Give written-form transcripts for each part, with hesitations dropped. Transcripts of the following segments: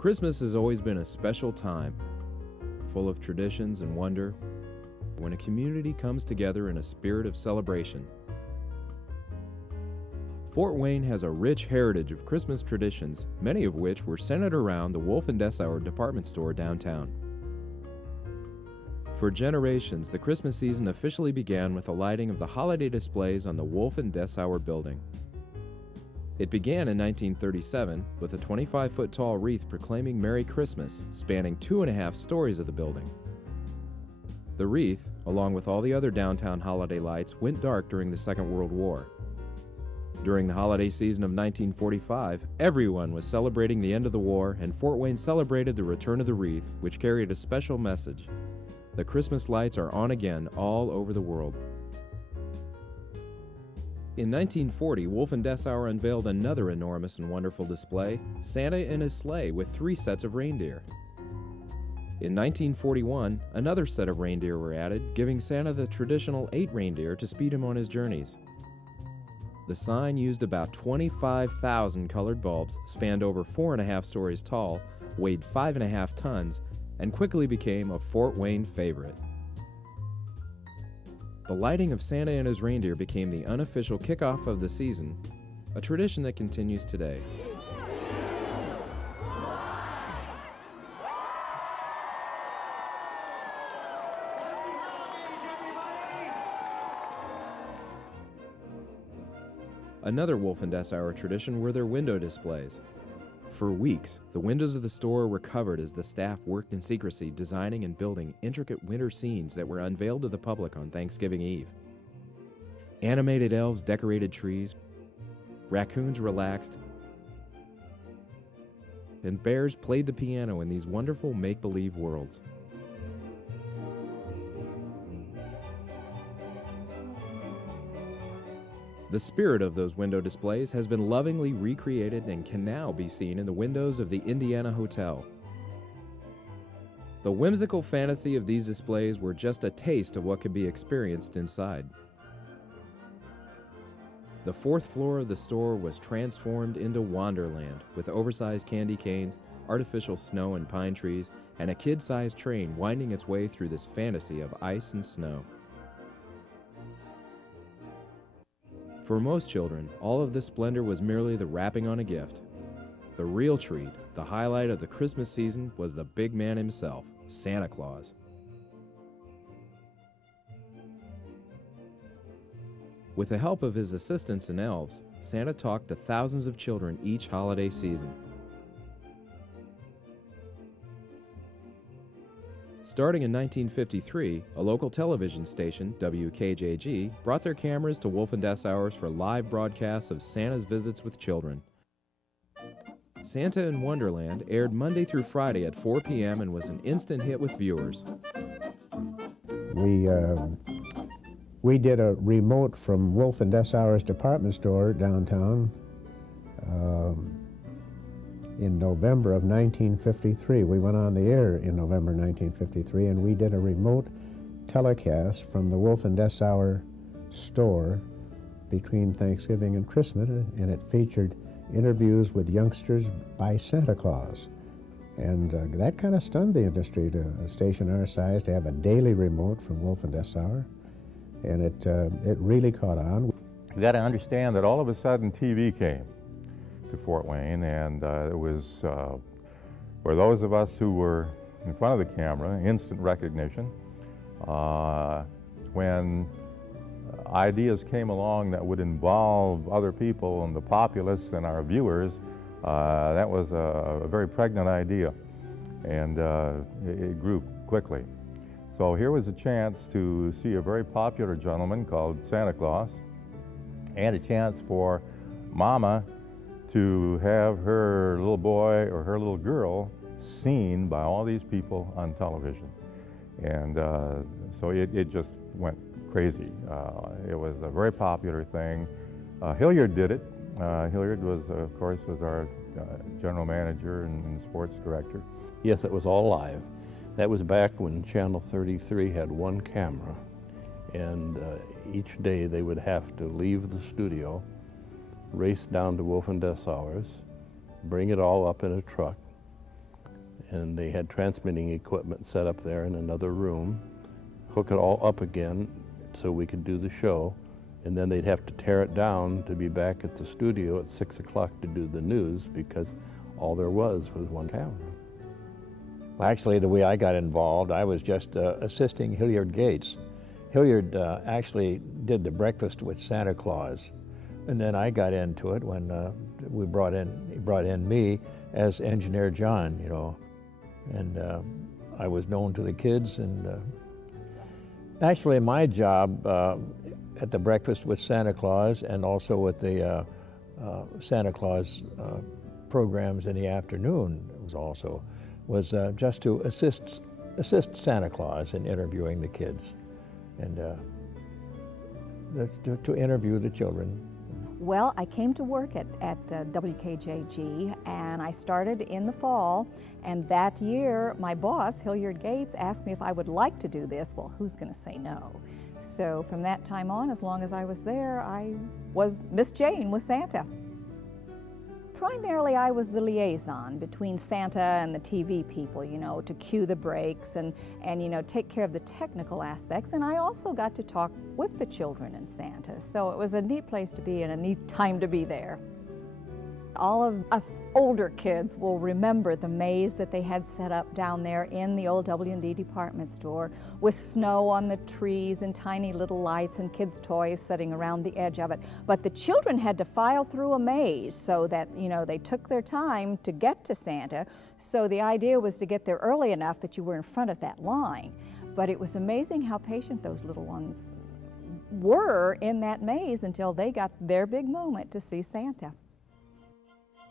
Christmas has always been a special time, full of traditions and wonder, when a community comes together in a spirit of celebration. Fort Wayne has a rich heritage of Christmas traditions, many of which were centered around the Wolf and Dessauer department store downtown. For generations, the Christmas season officially began with the lighting of the holiday displays on the Wolf and Dessauer building. It began in 1937 with a 25-foot tall wreath proclaiming Merry Christmas, spanning 2.5 stories of the building. The wreath, along with all the other downtown holiday lights, went dark during the Second World War. During the holiday season of 1945, everyone was celebrating the end of the war, and Fort Wayne celebrated the return of the wreath, which carried a special message. The Christmas lights are on again all over the world. In 1940, Wolf and Dessauer unveiled another enormous and wonderful display, Santa in his sleigh with 3 sets of reindeer. In 1941, another set of reindeer were added, giving Santa the traditional 8 reindeer to speed him on his journeys. The sign used about 25,000 colored bulbs, spanned over 4.5 stories tall, weighed 5.5 tons, and quickly became a Fort Wayne favorite. The lighting of Santa and his reindeer became the unofficial kickoff of the season, a tradition that continues today. Another Wolf and Dessauer tradition were their window displays. For weeks, the windows of the store were covered as the staff worked in secrecy, designing and building intricate winter scenes that were unveiled to the public on Thanksgiving Eve. Animated elves decorated trees, raccoons relaxed, and bears played the piano in these wonderful make-believe worlds. The spirit of those window displays has been lovingly recreated and can now be seen in the windows of the Indiana Hotel. The whimsical fantasy of these displays were just a taste of what could be experienced inside. The 4th floor of the store was transformed into Wonderland, with oversized candy canes, artificial snow and pine trees, and a kid-sized train winding its way through this fantasy of ice and snow. For most children, all of this splendor was merely the wrapping on a gift. The real treat, the highlight of the Christmas season, was the big man himself, Santa Claus. With the help of his assistants and elves, Santa talked to thousands of children each holiday season. Starting in 1953, a local television station, WKJG, brought their cameras to Wolf and Dessauer's for live broadcasts of Santa's visits with children. Santa in Wonderland aired Monday through Friday at 4 p.m. and was an instant hit with viewers. We did a remote from Wolf and Dessauer's department store downtown in November of 1953. We went on the air in November 1953, and we did a remote telecast from the Wolf and Dessauer store between Thanksgiving and Christmas, and it featured interviews with youngsters by Santa Claus. And that kind of stunned the industry, to a station our size, to have a daily remote from Wolf and Dessauer, and it really caught on. You got to understand that all of a sudden TV came to Fort Wayne, and it was, for those of us who were in front of the camera, instant recognition. When ideas came along that would involve other people and the populace and our viewers, that was a very pregnant idea, and it grew quickly. So here was a chance to see a very popular gentleman called Santa Claus, and a chance for Mama to have her little boy or her little girl seen by all these people on television. And so it just went crazy. It was a very popular thing. Hilliard did it. Hilliard was, of course, was our general manager and sports director. Yes, it was all live. That was back when Channel 33 had one camera, and each day they would have to leave the studio, race down to Wolf and Dessauer's, bring it all up in a truck, and they had transmitting equipment set up there in another room, hook it all up again so we could do the show, and then they'd have to tear it down to be back at the studio at 6 o'clock to do the news, because all there was one camera. Well, actually, the way I got involved, I was just assisting Hilliard Gates. Hilliard actually did the breakfast with Santa Claus, and then I got into it when he brought in me as Engineer John, you know, and I was known to the kids. And actually, my job at the breakfast with Santa Claus, and also with the Santa Claus programs in the afternoon, was just to assist Santa Claus in interviewing the kids, and to interview the children. Well, I came to work at WKJG, and I started in the fall, and that year my boss, Hilliard Gates, asked me if I would like to do this. Well, who's going to say no? So from that time on, as long as I was there, I was Miss Jane with Santa. Primarily, I was the liaison between Santa and the TV people, you know, to cue the breaks and you know, take care of the technical aspects. And I also got to talk with the children and Santa. So it was a neat place to be and a neat time to be there. All of us older kids will remember the maze that they had set up down there in the old W&D department store, with snow on the trees and tiny little lights and kids' toys sitting around the edge of it. But the children had to file through a maze so that, you know, they took their time to get to Santa. So the idea was to get there early enough that you were in front of that line. But it was amazing how patient those little ones were in that maze until they got their big moment to see Santa.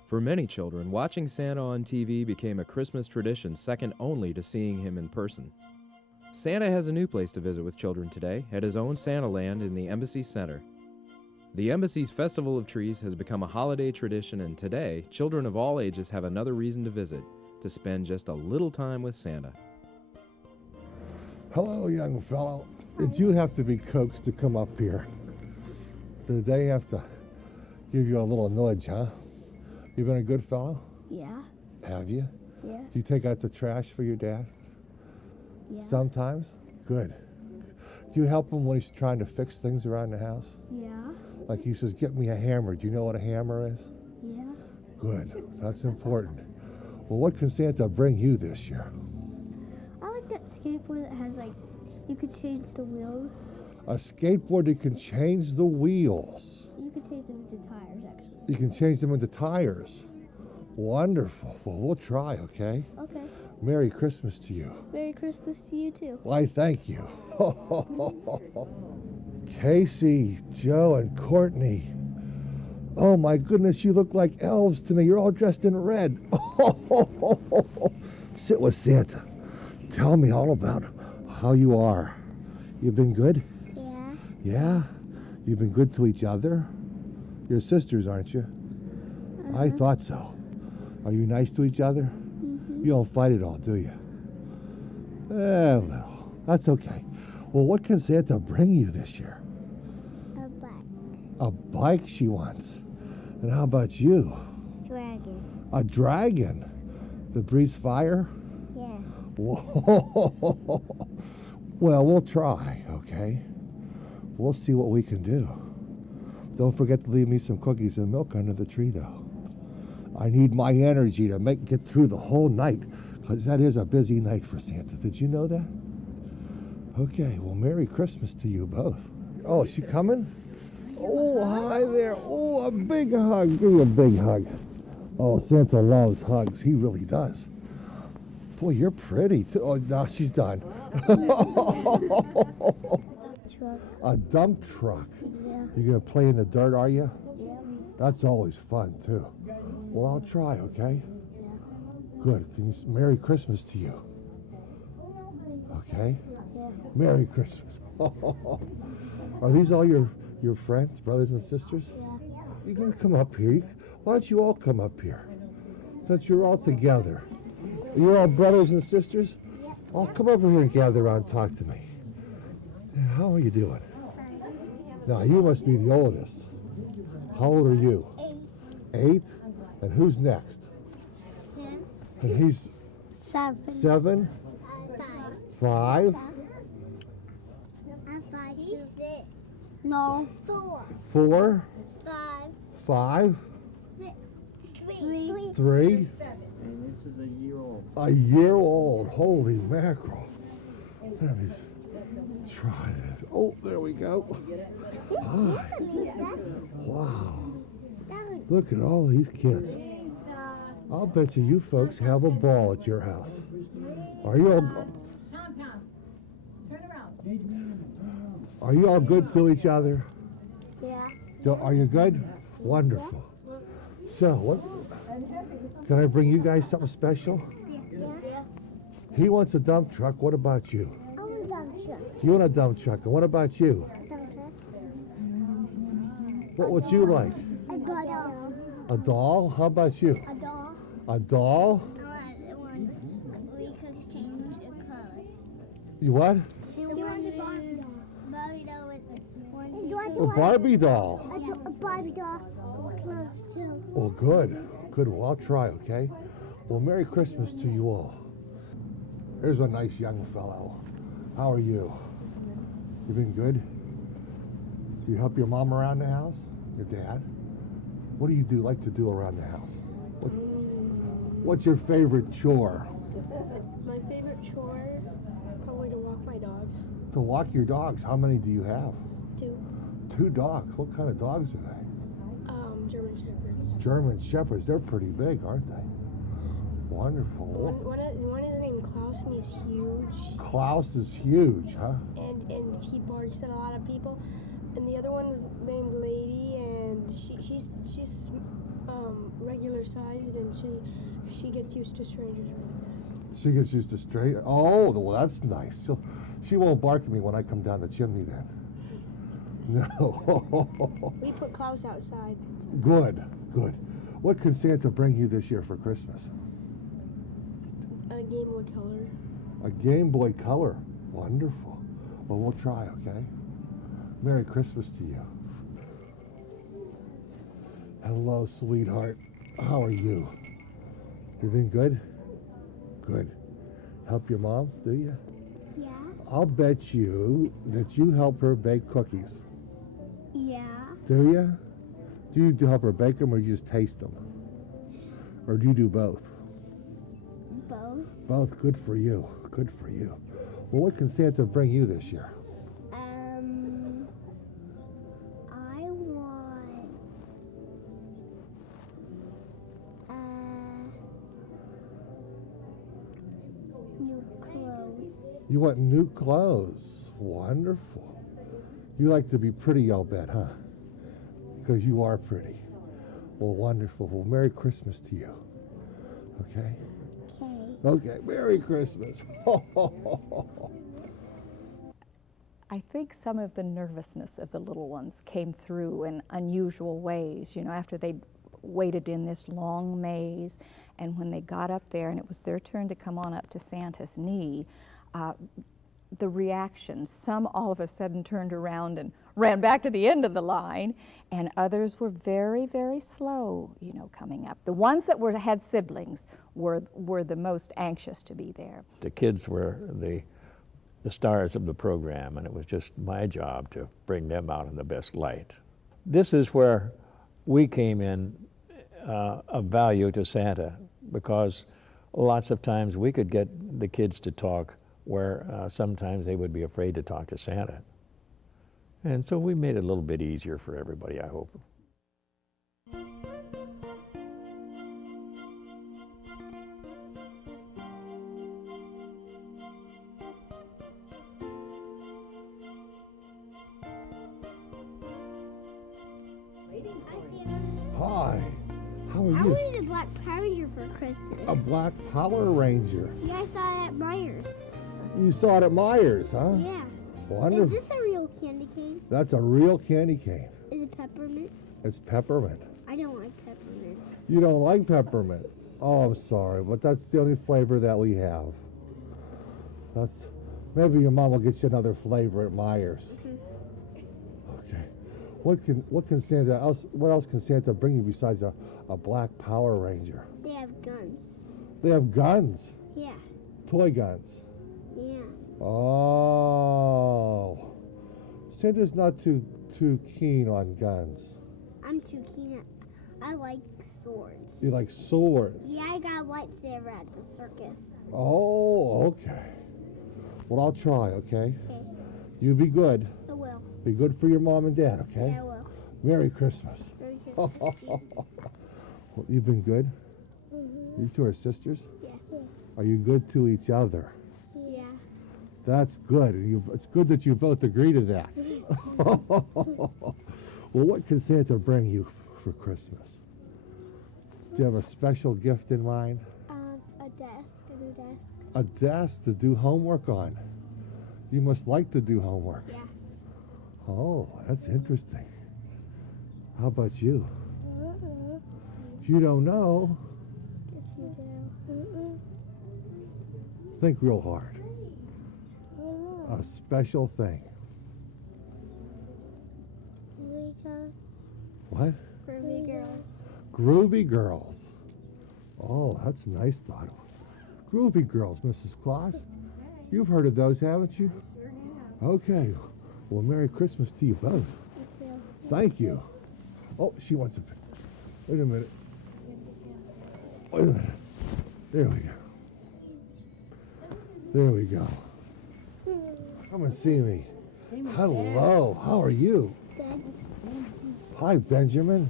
For many children, watching Santa on TV became a Christmas tradition second only to seeing him in person. Santa has a new place to visit with children today at his own Santaland in the Embassy Center. The Embassy's Festival of Trees has become a holiday tradition, and today, children of all ages have another reason to visit, to spend just a little time with Santa. Hello, young fellow. Did you have to be coaxed to come up here? Did they have to give you a little nudge, huh? You been a good fellow? Yeah. Have you? Yeah. Do you take out the trash for your dad? Yeah. Sometimes? Good. Do you help him when he's trying to fix things around the house? Yeah. Like he says, get me a hammer. Do you know what a hammer is? Yeah. Good. That's important. Well, what can Santa bring you this year? I like that skateboard that has, like, you could change the wheels. A skateboard that can change the wheels. You could change them to tires, actually. You can change them into tires. Wonderful. Well, we'll try, okay? Okay. Merry Christmas to you. Merry Christmas to you, too. Why, thank you. Casey, Joe, and Courtney. Oh, my goodness, you look like elves to me. You're all dressed in red. Sit with Santa. Tell me all about how you are. You've been good? Yeah. Yeah? You've been good to each other? You're sisters, aren't you? I thought so. Are you nice to each other? Mm-hmm. You don't fight at all, do you? Well, that's okay. Well, what can Santa bring you this year? A bike. A bike she wants. And how about you? Dragon. A dragon that breathes fire? Yeah. Whoa. Well, we'll try, okay? We'll see what we can do. Don't forget to leave me some cookies and milk under the tree, though. I need my energy to get through the whole night, because that is a busy night for Santa. Did you know that? Okay, well, Merry Christmas to you both. Oh, is she coming? Oh, hi there. Oh, a big hug. Give me a big hug. Oh, Santa loves hugs. He really does. Boy, you're pretty, too. Oh, no, she's done. Truck. A dump truck. Yeah. You're going to play in the dirt, are you? Yeah. That's always fun, too. Well, I'll try, okay? Yeah. Good. Merry Christmas to you. Okay? Yeah. Merry Christmas. Are these all your friends, brothers and sisters? Yeah. You can come up here. Why don't you all come up here? Since you're all together. You're all brothers and sisters? I'll come over here and gather around and talk to me. How are you doing? Now, you must be the oldest. How old are you? 8. 8? And who's next? 10. And he's 7. 7? 5? He's 6. No. 4. 4? 5. 5? 6. 3. 3? And this is a year old. A year old. Holy mackerel. Let me try this. Oh, there we go. Hi. Wow. Look at all these kids. I'll bet you folks have a ball at your house. Are you all? Are you all good to each other? Yeah. Are you good? Wonderful. So, what? Can I bring you guys something special? Yeah. He wants a dump truck. What about you? I want a dump truck. You want a dump truck. And what about you? Dump truck. What would you like? A doll. A doll? How about you? A doll. A doll? I want one we could change the colors. You what? He wanted a Barbie doll. Barbie doll with one. A Barbie doll. A Barbie doll with clothes too. Well, good. Good. Well, I'll try, okay? Well, Merry Christmas to you all. Here's a nice young fellow. How are you? You been good? Do you help your mom around the house? Your dad? What do you like to do around the house? What's your favorite chore? My favorite chore, probably to walk my dogs. To walk your dogs. How many do you have? 2. 2 dogs. What kind of dogs are they? German Shepherds. German Shepherds. They're pretty big, aren't they? Wonderful. One is named Klaus and he's huge. Klaus is huge, huh? And he barks at a lot of people. And the other one is named Lady and she's regular sized and she gets used to strangers really fast. She gets used to straight. Oh, well, that's nice. So she won't bark at me when I come down the chimney then. No. We put Klaus outside. Good, good. What can Santa bring you this year for Christmas? A Game Boy Color. A Game Boy Color. Wonderful. Well, we'll try, okay? Merry Christmas to you. Hello, sweetheart. How are you? You been good? Good. Help your mom, do you? Yeah. I'll bet you that you help her bake cookies. Yeah. Do you? Do you help her bake them or you just taste them? Or do you do both? Both. Both. Good for you. Good for you. Well, what can Santa bring you this year? I want new clothes. You want new clothes. Wonderful. You like to be pretty, I'll bet, huh? Because you are pretty. Well, wonderful. Well, Merry Christmas to you. Okay? Okay. Okay, Merry Christmas. I think some of the nervousness of the little ones came through in unusual ways, you know, after they'd waited in this long maze, and when they got up there and it was their turn to come on up to Santa's knee, the reactions, some all of a sudden turned around and ran back to the end of the line, and others were very, very slow, you know, coming up. The ones that had siblings were the most anxious to be there. The kids were the stars of the program, and it was just my job to bring them out in the best light. This is where we came in of value to Santa, because lots of times we could get the kids to talk where sometimes they would be afraid to talk to Santa. And so we made it a little bit easier for everybody, I hope. Hi. How are I you? wanted a black Power Ranger for Christmas. A black Power Ranger. Yeah, I saw it at Myers. You saw it at Myers, huh? Yeah. Wonderful. Is this a real candy cane? That's a real candy cane. Is it peppermint? It's peppermint. I don't like peppermint. You don't like peppermint? Oh, I'm sorry, but that's the only flavor that we have. Maybe your mom will get you another flavor at Myers. Okay. What else can Santa bring you besides a black Power Ranger? They have guns. They have guns. Yeah. Toy guns. Yeah. Oh. Santa's not too keen on guns. I'm too keen at. I like swords. You like swords? Yeah, I got a lightsaber at the circus. Oh, okay. Well, I'll try, okay? Okay. You be good. I will. Be good for your mom and dad, okay? Yeah, I will. Merry Christmas. Merry Christmas. Well, you've been good? Mm-hmm. You two are sisters? Yes. Are you good to each other? Yes. That's good. It's good that you both agree to that. Well, what can Santa bring you for Christmas? Do you have a special gift in mind? A desk, a new desk. A desk to do homework on. You must like to do homework. Yeah. Oh, that's interesting. How about you? Uh-uh. You don't know. Yes, you do. Think real hard. Uh-uh. A special thing. Groovy girls. What? Groovy girls. Groovy girls. Oh, that's a nice thought. Groovy girls, Mrs. Claus. You've heard of those, haven't you? Sure have. Okay. Well, Merry Christmas to you both. You too. Thank you. Oh, she wants a pic. Wait a minute. Wait a minute. There we go. There we go. Come and see me. Hello. How are you? Good. Hi, Benjamin.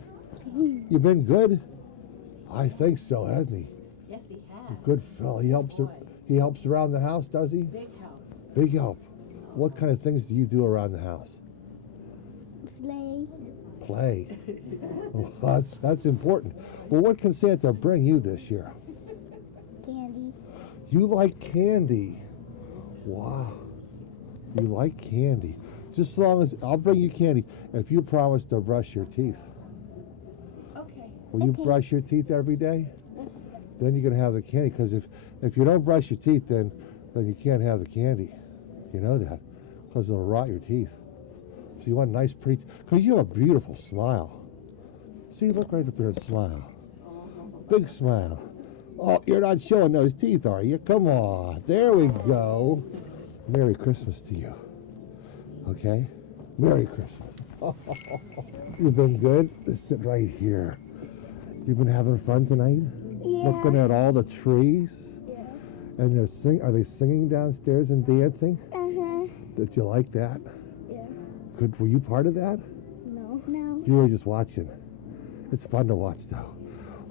You been good? I think so, hasn't he? Yes, he has. Good fellow. He helps around the house, does he? Big help. Big help. What kind of things do you do around the house? Play. Play. Well, that's important. Well, what can Santa bring you this year? Candy. You like candy. Wow. You like candy. Just as long as I'll bring you candy if you promise to brush your teeth. Okay. Will you Okay. brush your teeth every day? Then you're gonna have the candy. Because if you don't brush your teeth, then you can't have the candy. You know that, because it'll rot your teeth. So you want a nice, pretty. Because you have a beautiful smile. See, look right up there and smile. Big smile. Oh, you're not showing those teeth, are you? Come on. There we go. Merry Christmas to you. Okay? Merry Christmas. You've been good? Let's sit right here. You've been having fun tonight? Yeah. Looking at all the trees? Yeah. And are they singing downstairs and dancing? Uh-huh. Did you like that? Yeah. Good. Were you part of that? No. No. You were just watching. It's fun to watch, though.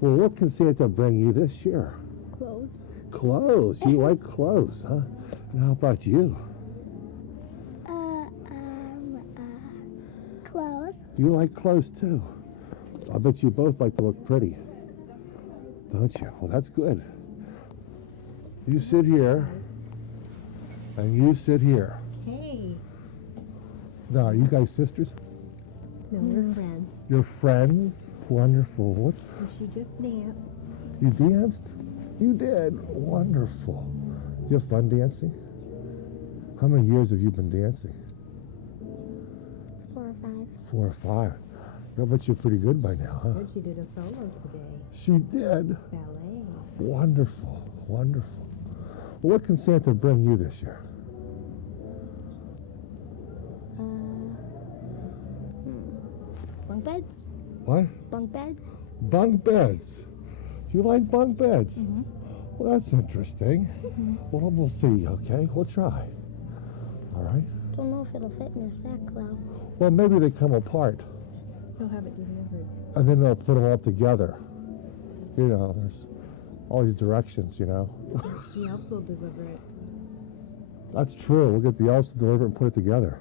Well, what can Santa bring you this year? Clothes. Clothes. You like clothes, huh? And how about you? Clothes. You like clothes, too. I bet you both like to look pretty. Don't you? Well, that's good. You sit here, and you sit here. Hey. Now, are you guys sisters? No, we're friends. You're friends? Wonderful. What? And she just danced. You danced? You did? Wonderful. Did you have fun dancing? How many years have you been dancing? 4 or 5. 4 or 5. I bet you're pretty good by now, huh? Good, she did a solo today. She did? Ballet. Wonderful. Wonderful. Well, what can Santa bring you this year? Bunk beds. What? Bunk beds. Bunk beds. You like bunk beds? Mm-hmm. Well, that's interesting. Well, we'll see, okay? We'll try. All right? Don't know if it'll fit in your sack though. Well, maybe they come apart, He'll have it delivered. and then they'll put them all together. You know, there's all these directions, you know. The elves will deliver it. That's true. We'll get the elves to deliver it and put it together.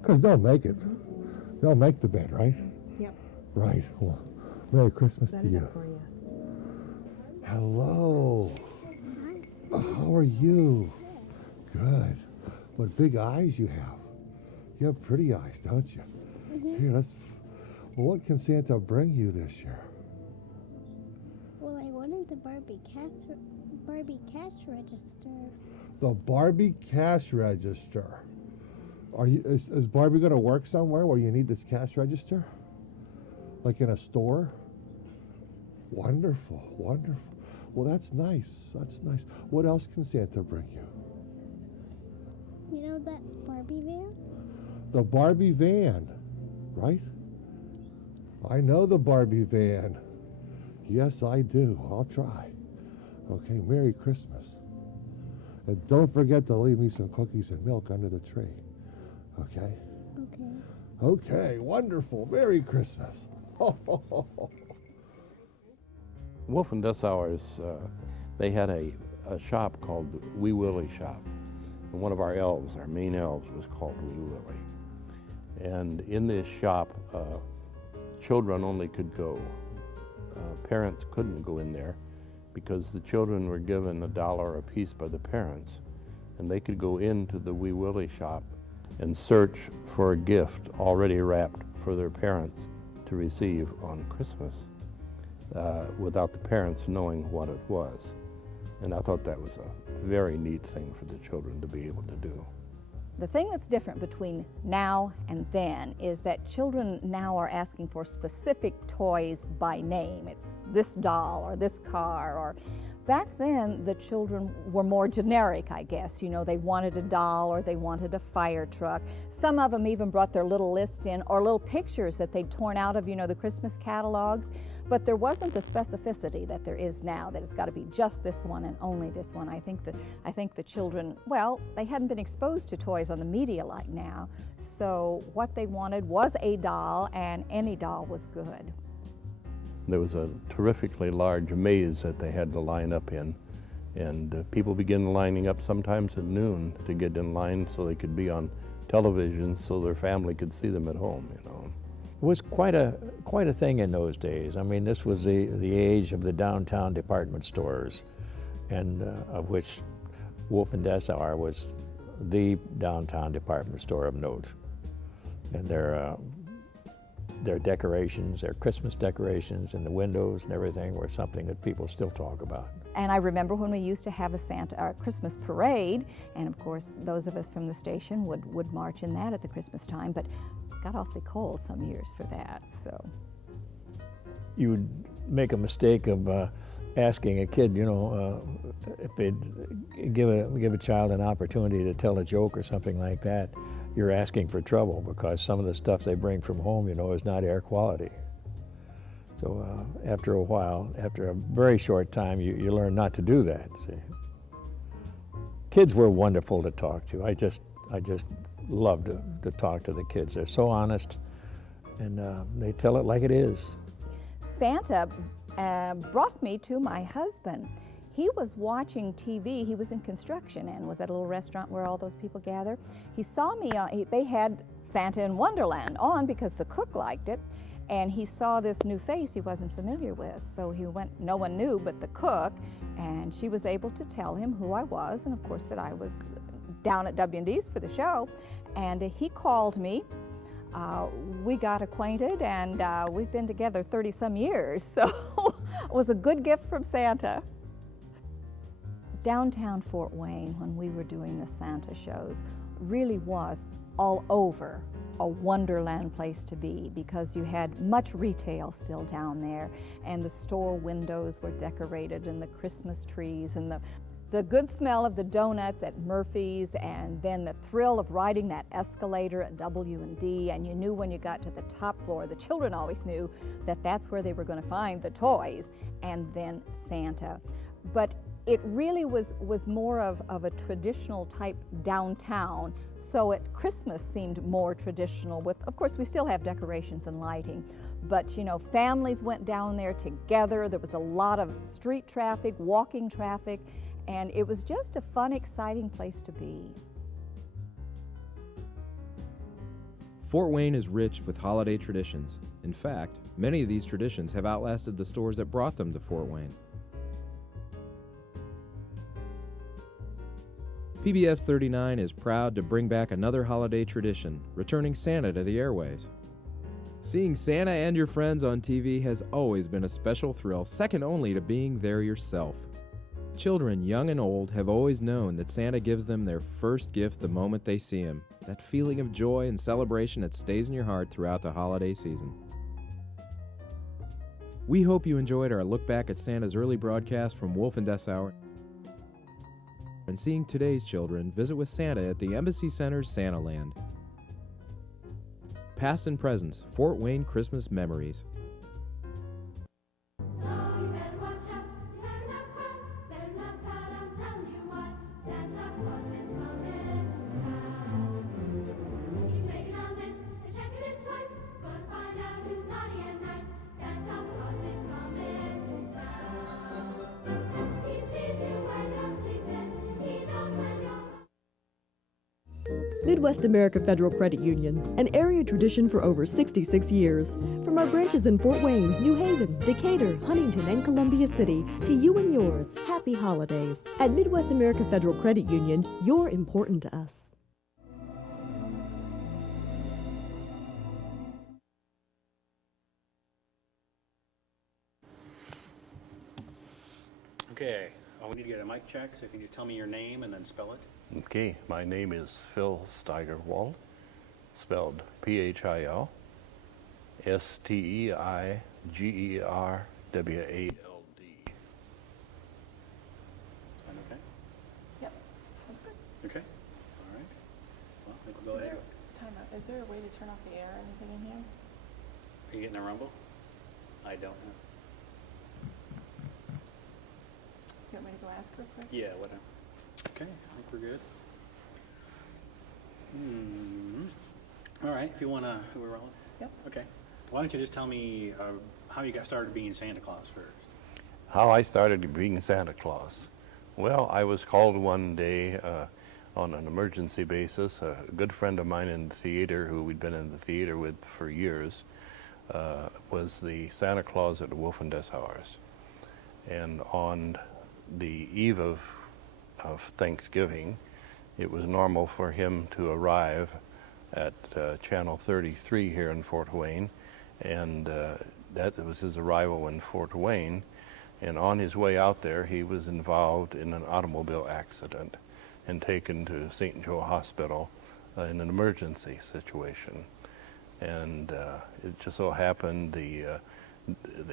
Because they'll make it. They'll make the bed, right? Yep. Right. Well, Merry Christmas Set to it you. up for you. Hello. How are you? Good. What big eyes you have. You have pretty eyes, don't you? Here, well, what can Santa bring you this year? Well, I wanted the Barbie cash register. The Barbie cash register. Is Barbie going to work somewhere where you need this cash register? Like in a store? Wonderful, wonderful. Well, that's nice. That's nice. What else can Santa bring you? You know that Barbie van? The Barbie van, right? I know the Barbie van. Yes, I do. I'll try. Okay, Merry Christmas. And don't forget to leave me some cookies and milk under the tree. Okay? Okay. Okay, wonderful. Merry Christmas. Wolf and Dessauers, they had a shop called the Wee Willie Shop. And one of our elves, our main elves, was called Wee Willie. And in this shop, children only could go. Parents couldn't go in there because the children were given $1 a piece by the parents. And they could go into the Wee Willie Shop and search for a gift already wrapped for their parents to receive on Christmas without the parents knowing what it was. And I thought that was a very neat thing for the children to be able to do. The thing that's different between now and then is that children now are asking for specific toys by name. It's this doll or this car, or back then the children were more generic, I guess. You know, they wanted a doll or they wanted a fire truck. Some of them even brought their little list in or little pictures that they'd torn out of, you know, the Christmas catalogs. But there wasn't the specificity that there is now, that it's got to be just this one and only this one. I think the children, well, they hadn't been exposed to toys on the media like now. So what they wanted was a doll, and any doll was good. There was a terrifically large maze that they had to line up in, and people began lining up sometimes at noon to get in line so they could be on television so their family could see them at home, you know. It was quite a thing in those days. I mean, this was the age of the downtown department stores, and of which Wolf and Dessauer was the downtown department store of note. And their decorations, their Christmas decorations and the windows and everything were something that people still talk about. And I remember when we used to have a Christmas parade, and of course those of us from the station would march in that at the Christmas time, but got awfully cold some years for that, so. You would make a mistake of asking a kid, you know, if they'd give a child an opportunity to tell a joke or something like that, you're asking for trouble because some of the stuff they bring from home, you know, is not air quality. So after a while, after a very short time, you learn not to do that, see. Kids were wonderful to talk to. I just love to talk to the kids. They're so honest, and they tell it like it is. Santa brought me to my husband. He was watching TV. He was in construction and was at a little restaurant where all those people gather. He saw me, they had Santa in Wonderland on because the cook liked it, and he saw this new face he wasn't familiar with. So he went, no one knew but the cook, and she was able to tell him who I was, and of course that I was down at W&D's for the show. And he called me. We got acquainted, and we've been together 30-some years, so it was a good gift from Santa. Downtown Fort Wayne, when we were doing the Santa shows, really was all over a wonderland place to be, because you had much retail still down there, and the store windows were decorated, and the Christmas trees, and the good smell of the donuts at Murphy's, and then the thrill of riding that escalator at W&D, and you knew when you got to the top floor, the children always knew that that's where they were going to find the toys, and then Santa. But it really was more of a traditional type downtown, so at Christmas seemed more traditional with, of course, we still have decorations and lighting, but you know, families went down there together. There was a lot of street traffic, walking traffic, and it was just a fun, exciting place to be. Fort Wayne is rich with holiday traditions. In fact, many of these traditions have outlasted the stores that brought them to Fort Wayne. PBS 39 is proud to bring back another holiday tradition, returning Santa to the airways. Seeing Santa and your friends on TV has always been a special thrill, second only to being there yourself. Children, young and old, have always known that Santa gives them their first gift the moment they see him, that feeling of joy and celebration that stays in your heart throughout the holiday season. We hope you enjoyed our look back at Santa's early broadcast from Wolf and Dessauer. And seeing today's children visit with Santa at the Embassy Center's Santaland. Past and present, Fort Wayne Christmas memories. Midwest America Federal Credit Union, an area tradition for over 66 years. From our branches in Fort Wayne, New Haven, Decatur, Huntington, and Columbia City, to you and yours, happy holidays. At Midwest America Federal Credit Union, you're important to us. Okay, we need to get a mic check, so if you could tell me your name and then spell it. Okay, my name is Phil Steigerwald, spelled P-H-I-L, S-T-E-I-G-E-R-W-A-L-D. Sound okay? Yep, sounds good. Okay, all right. Well, I think we'll go ahead. Time out. Is there a way to turn off the air or anything in here? Are you getting a rumble? I don't know. You want me to go ask real quick? Yeah, whatever. Okay, I think we're good. All right, if you want to, we're rolling? Yep. Okay. Why don't you just tell me how you got started being Santa Claus first? How I started being Santa Claus? Well, I was called one day on an emergency basis. A good friend of mine in the theater, who we'd been in the theater with for years, was the Santa Claus at the Wolf and Dessauers. And on the eve of Thanksgiving, it was normal for him to arrive at Channel 33 here in Fort Wayne, and that was his arrival in Fort Wayne. And on his way out there, he was involved in an automobile accident and taken to St. Joe Hospital in an emergency situation. And it just so happened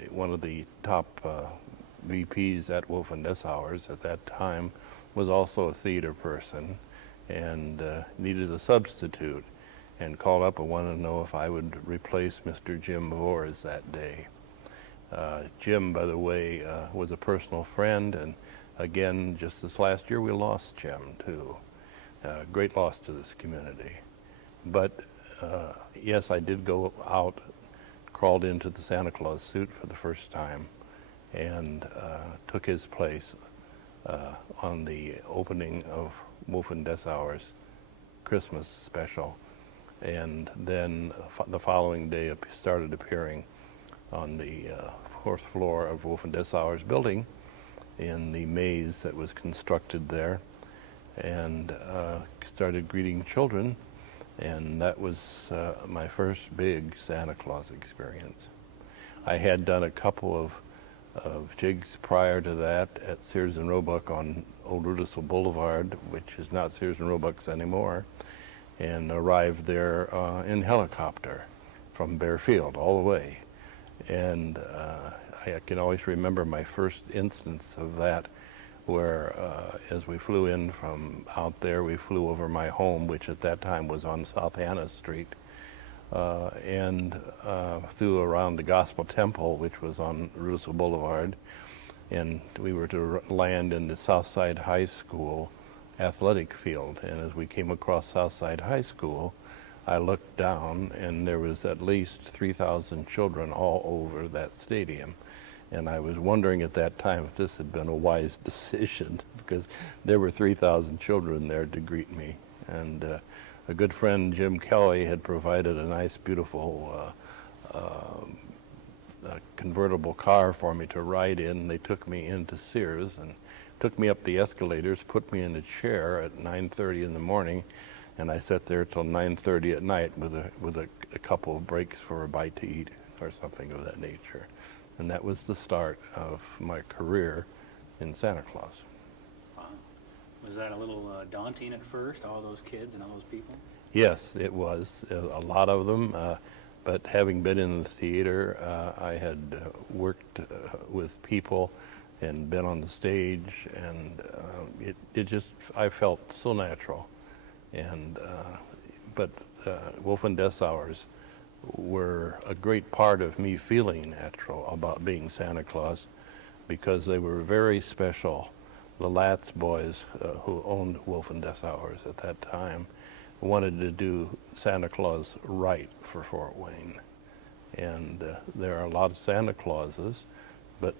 one of the top VPs at Wolf and Dessauers at that time was also a theater person and needed a substitute, and called up and wanted to know if I would replace Mr. Jim Vores that day. Jim, by the way, was a personal friend, and again, just this last year, we lost Jim too. Great loss to this community. But yes, I did go out, crawled into the Santa Claus suit for the first time, and took his place on the opening of Wolf and Dessauers' Christmas special. And then the following day started appearing on the fourth floor of Wolf and Dessauers' building in the maze that was constructed there, and started greeting children. And that was my first big Santa Claus experience. I had done a couple of jigs prior to that at Sears and Roebuck on Old Rudisill Boulevard, which is not Sears and Roebuck's anymore, and arrived there in helicopter from Bearfield all the way. And I can always remember my first instance of that, where as we flew in from out there, we flew over my home, which at that time was on South Hannah Street, and flew around the Gospel Temple, which was on Rudisill Boulevard, and we were to land in the Southside High School athletic field. And as we came across Southside High School, I looked down, and there was at least 3,000 children all over that stadium. And I was wondering at that time if this had been a wise decision, because there were 3,000 children there to greet me. And a good friend, Jim Kelly, had provided a nice, beautiful convertible car for me to ride in. They took me into Sears and took me up the escalators, put me in a chair at 9:30 in the morning, and I sat there till 9:30 at night with a couple of breaks for a bite to eat or something of that nature. And that was the start of my career in Santa Claus. Wow. Was that a little daunting at first, all those kids and all those people? Yes, it was. A lot of them. But having been in the theater, I had worked with people and been on the stage, and it just, I felt so natural. And but Wolf and Dessauers were a great part of me feeling natural about being Santa Claus, because they were very special. The Latz boys, who owned Wolf and Dessauers at that time, wanted to do Santa Claus right for Fort Wayne. And there are a lot of Santa Clauses, but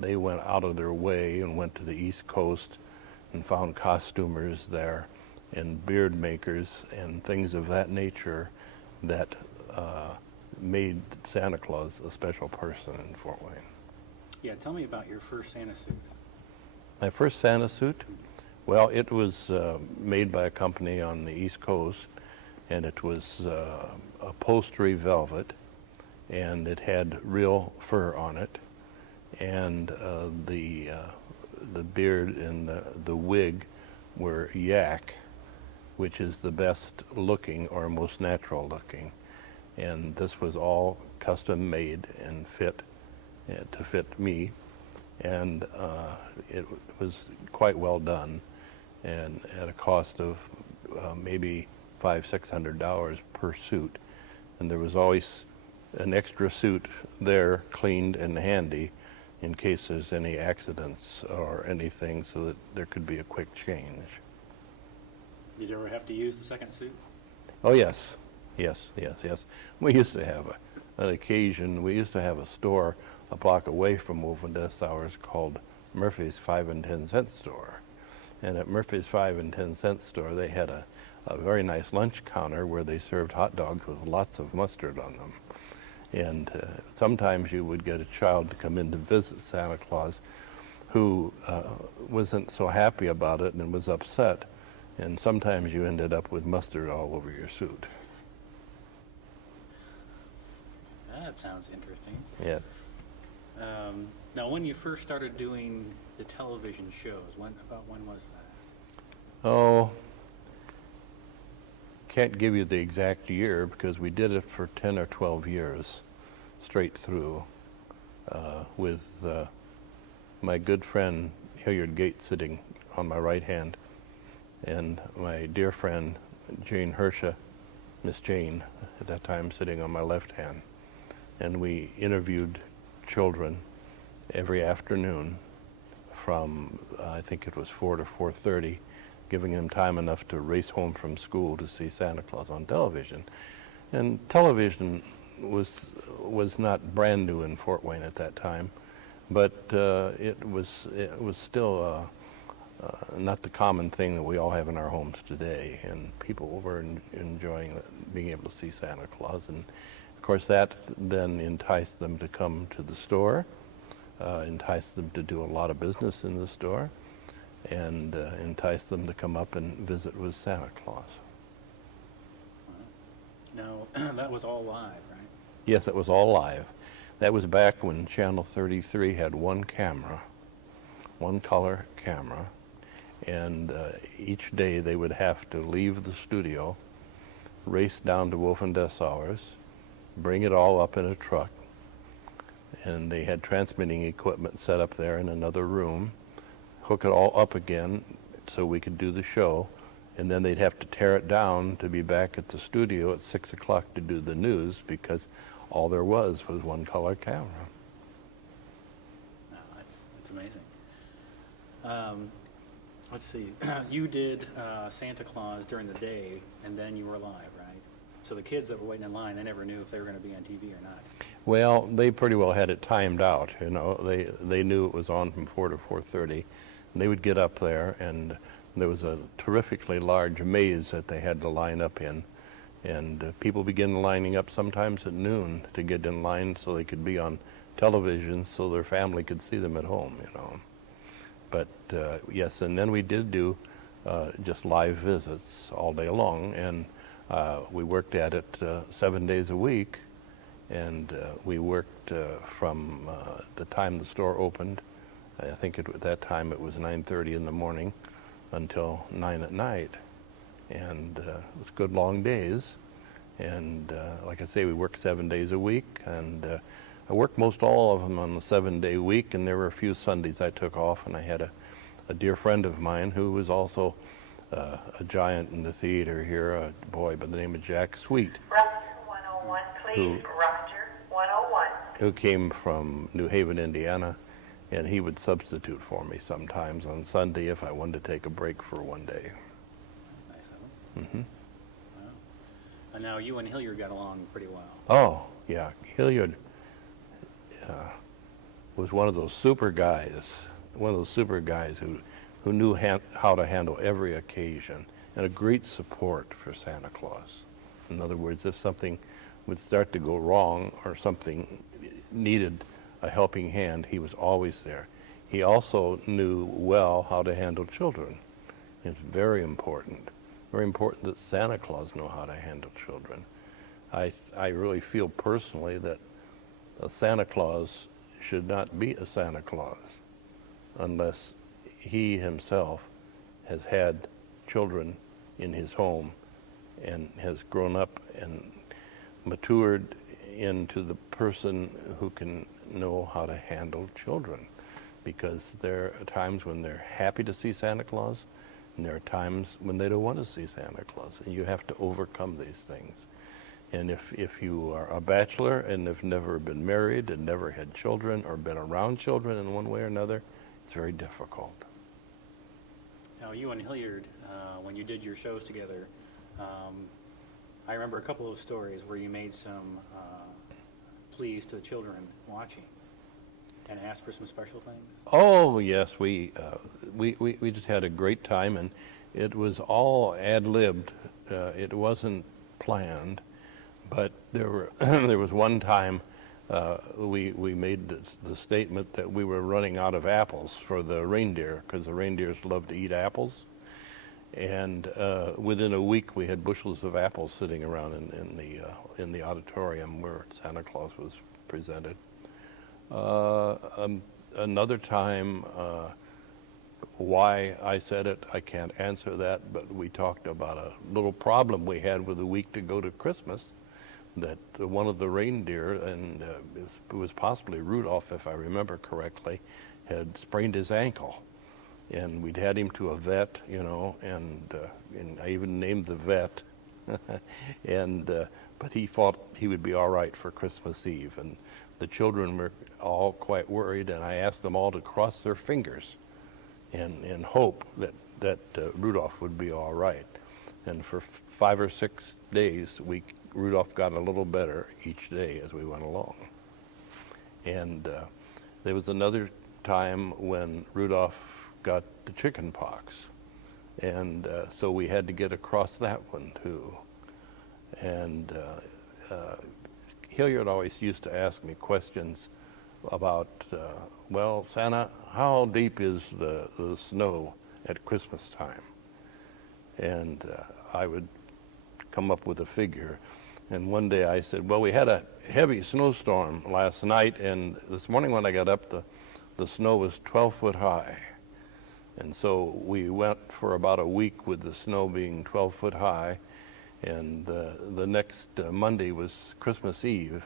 they went out of their way and went to the East Coast and found costumers there and beard makers and things of that nature that made Santa Claus a special person in Fort Wayne. Yeah, tell me about your first Santa suit. My first Santa suit? Well, it was made by a company on the East Coast, and it was upholstery velvet, and it had real fur on it, and the beard and the wig were yak, which is the best looking or most natural looking, and this was all custom made and fit to fit me, and it was quite well done, and at a cost of maybe $500–600 per suit. And there was always an extra suit there, cleaned and handy, in case there's any accidents or anything, so that there could be a quick change. Did you ever have to use the second suit? Oh yes, yes. We used to have an occasion. We used to have a store a block away from Wolf and Dessauers called Murphy's 5 and 10 cent store. And at Murphy's 5 and 10 cent store, they had a very nice lunch counter where they served hot dogs with lots of mustard on them. And sometimes you would get a child to come in to visit Santa Claus who wasn't so happy about it and was upset. And sometimes you ended up with mustard all over your suit. That sounds interesting. Yes. Now, when you first started doing the television shows, when was that? Oh, can't give you the exact year because we did it for 10 or 12 years straight through with my good friend Hilliard Gates sitting on my right hand and my dear friend Jane Hersha, Miss Jane at that time, sitting on my left hand. And we interviewed children every afternoon from I think it was 4 to 4:30, giving them time enough to race home from school to see Santa Claus on television. And television was not brand new in Fort Wayne at that time, but it was still not the common thing that we all have in our homes today, and people were enjoying being able to see Santa Claus. And of course that then enticed them to come to the store, enticed them to do a lot of business in the store, and enticed them to come up and visit with Santa Claus. Now, that was all live, right? Yes, it was all live. That was back when Channel 33 had one camera, one color camera, and each day they would have to leave the studio, race down to Wolf and Dessauers, bring it all up in a truck, and they had transmitting equipment set up there in another room, hook it all up again so we could do the show, and then they'd have to tear it down to be back at the studio at 6 o'clock to do the news, because all there was one color camera. Oh, that's amazing. Let's see. You did Santa Claus during the day, and then you were live, right? So the kids that were waiting in line, they never knew if they were going to be on TV or not. Well, they pretty well had it timed out. You know, they knew it was on from 4 to 4:30. And they would get up there, and there was a terrifically large maze that they had to line up in. And people began lining up sometimes at noon to get in line so they could be on television so their family could see them at home, you know. But yes, and then we did do just live visits all day long, and we worked at it 7 days a week, and we worked from the time the store opened. I think at that time it was 9:30 in the morning until 9 at night, and it was good long days. And like I say, we work 7 days a week, and I worked most all of them on the 7-day week, and there were a few Sundays I took off, and I had a dear friend of mine who was also a giant in the theater here, a boy by the name of Jack Sweet. Roger 101, please, Roger 101. Who came from New Haven, Indiana, and he would substitute for me sometimes on Sunday if I wanted to take a break for one day. Nice of him. Mm-hmm. Wow. And now you and Hilliard got along pretty well. Oh, yeah. Hilliard was one of those super guys who knew how to handle every occasion, and a great support for Santa Claus. In other words, if something would start to go wrong or something needed a helping hand, he was always there. He also knew well how to handle children. It's very important that Santa Claus know how to handle children. I really feel personally that a Santa Claus should not be a Santa Claus unless he himself has had children in his home and has grown up and matured into the person who can know how to handle children. Because there are times when they're happy to see Santa Claus, and there are times when they don't want to see Santa Claus, and you have to overcome these things. And if you are a bachelor and have never been married and never had children or been around children in one way or another, it's very difficult. Now, you and Hilliard, when you did your shows together, I remember a couple of stories where you made some pleas to the children watching and asked for some special things. Oh yes, we just had a great time, and it was all ad-libbed. It wasn't planned, but there was one time we made the statement that we were running out of apples for the reindeer, because the reindeers love to eat apples. And within a week, we had bushels of apples sitting around in the auditorium where Santa Claus was presented. Another time, why I said it, I can't answer that, but we talked about a little problem we had with a week to go to Christmas, that one of the reindeer, and it was possibly Rudolph, if I remember correctly, had sprained his ankle. And we'd had him to a vet, and I even named the vet. But he thought he would be all right for Christmas Eve. And the children were all quite worried, and I asked them all to cross their fingers and hope that Rudolph would be all right. And for 5 or 6 days, Rudolph got a little better each day as we went along. And there was another time when Rudolph got the chicken pox, and so we had to get across that one too. And Hilliard always used to ask me questions about, well, Santa, how deep is the snow at Christmas time? And I would come up with a figure. And one day I said, well, we had a heavy snowstorm last night, and this morning when I got up, the snow was 12 foot high. And so we went for about a week with the snow being 12 foot high, and the next Monday was Christmas Eve.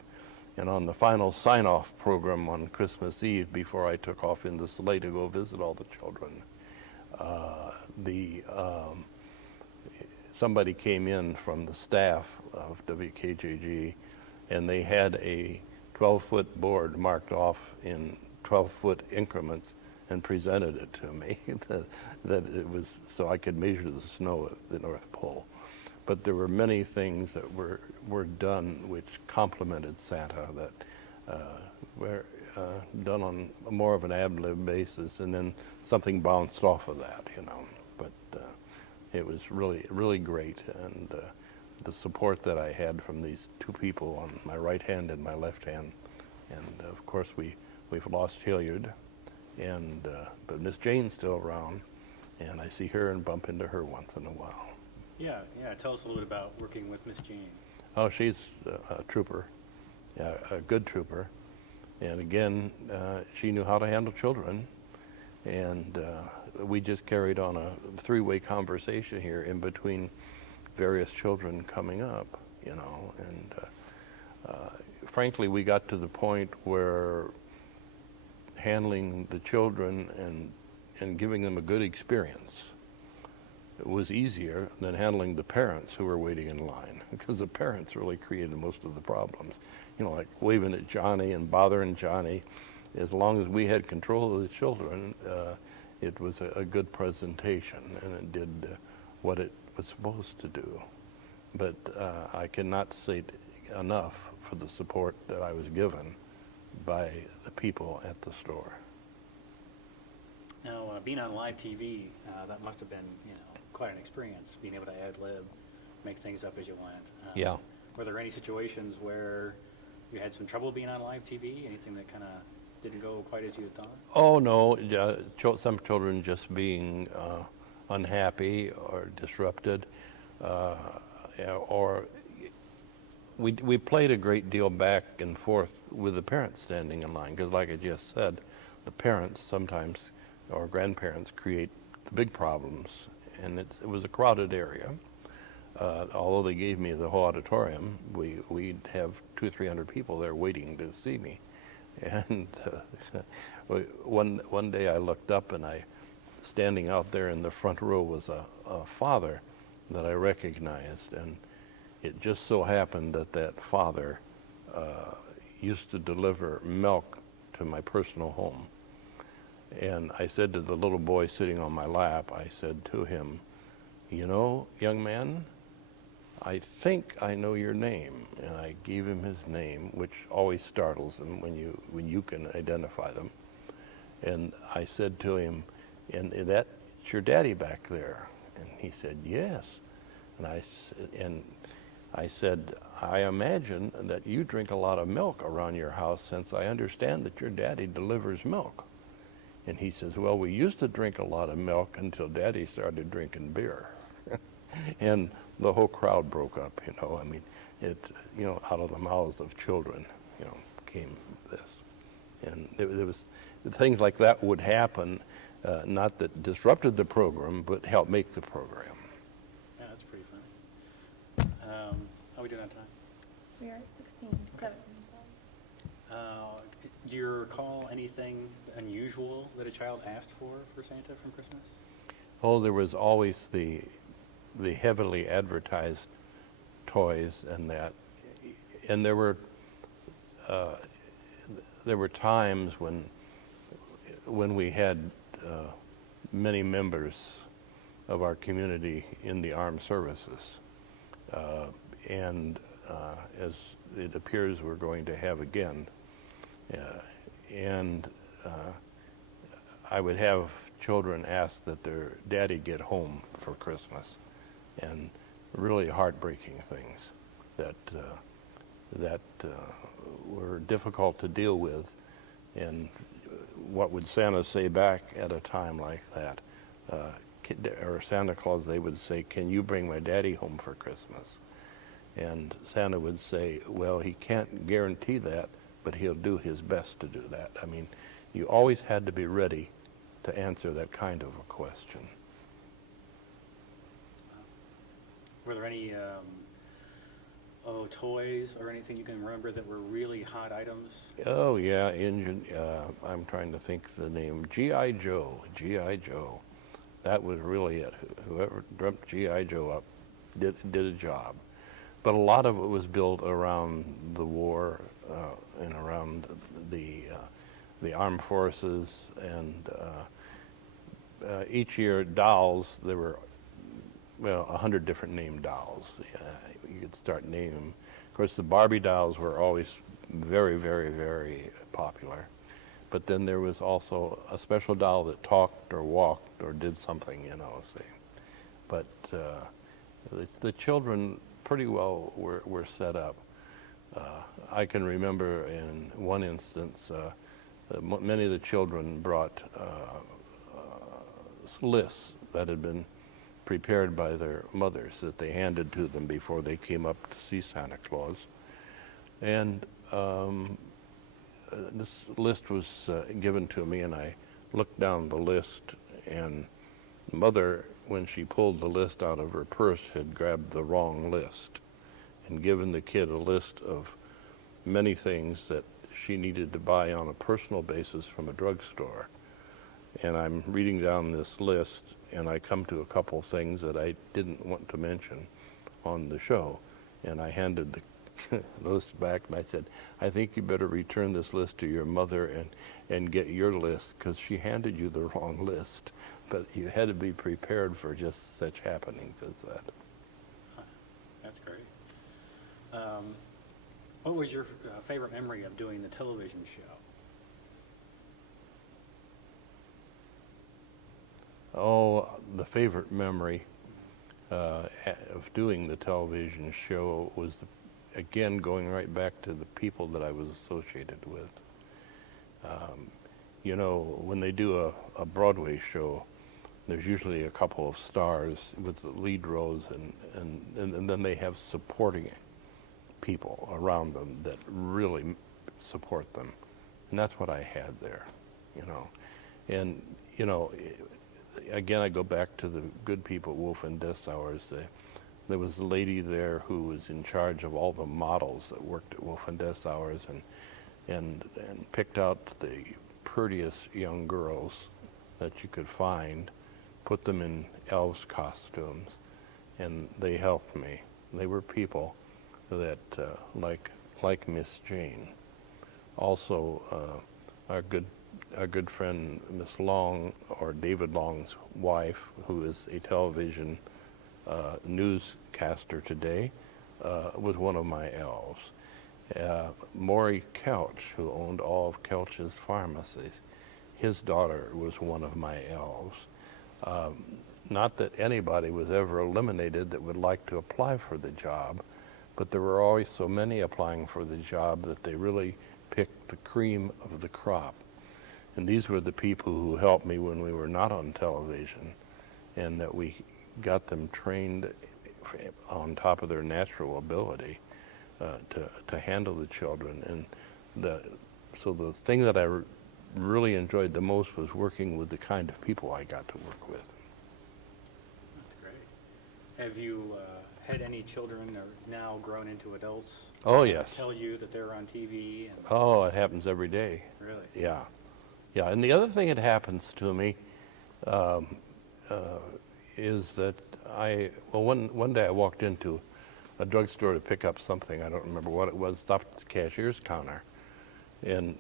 And on the final sign-off program on Christmas Eve, before I took off in the sleigh to go visit all the children, somebody came in from the staff of WKJG, and they had a 12-foot board marked off in 12-foot increments and presented it to me, that it was so I could measure the snow at the North Pole. But there were many things that were done which complimented Santa, that were done on more of an ad-lib basis, and then something bounced off of that, But it was really, really great, and the support that I had from these two people on my right hand and my left hand. And of course, we've lost Hilliard. But Miss Jane's still around, and I see her and bump into her once in a while. Yeah. Tell us a little bit about working with Miss Jane. Oh, she's a trooper, a good trooper. And again, she knew how to handle children. And we just carried on a three-way conversation here in between various children coming up. you know, and frankly, we got to the point where handling the children and giving them a good experience, it was easier than handling the parents who were waiting in line, because the parents really created most of the problems. You know, like waving at Johnny and bothering Johnny. As long as we had control of the children, it was a good presentation, and it did what it was supposed to do. But I cannot say enough for the support that I was given by the people at the store. Now, being on live TV, that must have been, you know, quite an experience, being able to ad-lib, make things up as you went. Yeah. Were there any situations where you had some trouble being on live TV? Anything that kind of didn't go quite as you had thought? Oh, no. Some children just being unhappy or disrupted, or we played a great deal back and forth with the parents standing in line, because like I just said, the parents sometimes, or grandparents, create the big problems, and it was a crowded area. Although they gave me the whole auditorium, we'd have 200 or 300 people there waiting to see me. And one day I looked up, and standing out there in the front row was a father that I recognized, and it just so happened that father used to deliver milk to my personal home. And I said to the little boy sitting on my lap, I said to him, "You know, young man, I think I know your name." And I gave him his name, which always startles them when you can identify them. And I said to him, "And that's your daddy back there?" And he said, "Yes." And I said, "I imagine that you drink a lot of milk around your house, since I understand that your daddy delivers milk." And he says, "Well, we used to drink a lot of milk until Daddy started drinking beer." And the whole crowd broke up, you know. I mean, out of the mouths of children, you know, came this. And there was things like that would happen, not that disrupted the program, but helped make the program. Yeah, that's pretty funny. How are we doing on time? We are at 16, 17. Do you recall anything unusual that a child asked for Santa from Christmas? Oh, there was always the heavily advertised toys and that, and there were times when we had many members of our community in the armed services, and as it appears we're going to have again. I would have children ask that their daddy get home for Christmas, and really heartbreaking things that were difficult to deal with. And what would Santa say back at a time like that? Or Santa Claus, they would say, "Can you bring my daddy home for Christmas?" And Santa would say, "Well, he can't guarantee that, but he'll do his best to do that." I mean, you always had to be ready to answer that kind of a question. Were there any toys or anything you can remember that were really hot items? Oh yeah, I'm trying to think the name. G.I. Joe. G.I. Joe. That was really it. Whoever dreamt G.I. Joe up did a job. But a lot of it was built around the war and around the armed forces, and each year dolls, there were 100 different named dolls. You could start naming them. Of course, the Barbie dolls were always very, very, very popular. But then there was also a special doll that talked or walked or did something, you know. See. But the children pretty well were set up. I can remember in one instance, many of the children brought lists that had been prepared by their mothers that they handed to them before they came up to see Santa Claus. And this list was given to me, and I looked down the list, and Mother, when she pulled the list out of her purse, had grabbed the wrong list. and given the kid a list of many things that she needed to buy on a personal basis from a drugstore. And I'm reading down this list, and I come to a couple things that I didn't want to mention on the show. And I handed the list back, and I said, I think you better return this list to your mother and get your list, because she handed you the wrong list. But you had to be prepared for just such happenings as that. That's great. What was your favorite memory of doing the television show? Oh, the favorite memory of doing the television show was, again, going right back to the people that I was associated with. You know, when they do a Broadway show, there's usually a couple of stars with the lead roles, and then they have supporting people around them that really support them. And that's what I had there, you know. And, you know, again, I go back to the good people at Wolf and Dessauers. There was a lady there who was in charge of all the models that worked at Wolf and Dessauers, and picked out the prettiest young girls that you could find, put them in elves costumes, and they helped me. They were people that, like Miss Jane. Also, our good friend Miss Long, or David Long's wife, who is a television newscaster today, was one of my elves. Maury Kelch, who owned all of Kelch's pharmacies, his daughter was one of my elves. Not that anybody was ever eliminated that would like to apply for the job, but there were always so many applying for the job that they really picked the cream of the crop. And these were the people who helped me when we were not on television, and that we got them trained on top of their natural ability to handle the children. And so the thing that I really enjoyed the most was working with the kind of people I got to work with. That's great. Have you had any children that are now grown into adults? Oh, yes. Tell you that they're on TV? And Oh, it happens every day. Really? Yeah. Yeah, and the other thing that happens to me is that one day I walked into a drugstore to pick up something. I don't remember what it was, stopped at the cashier's counter. And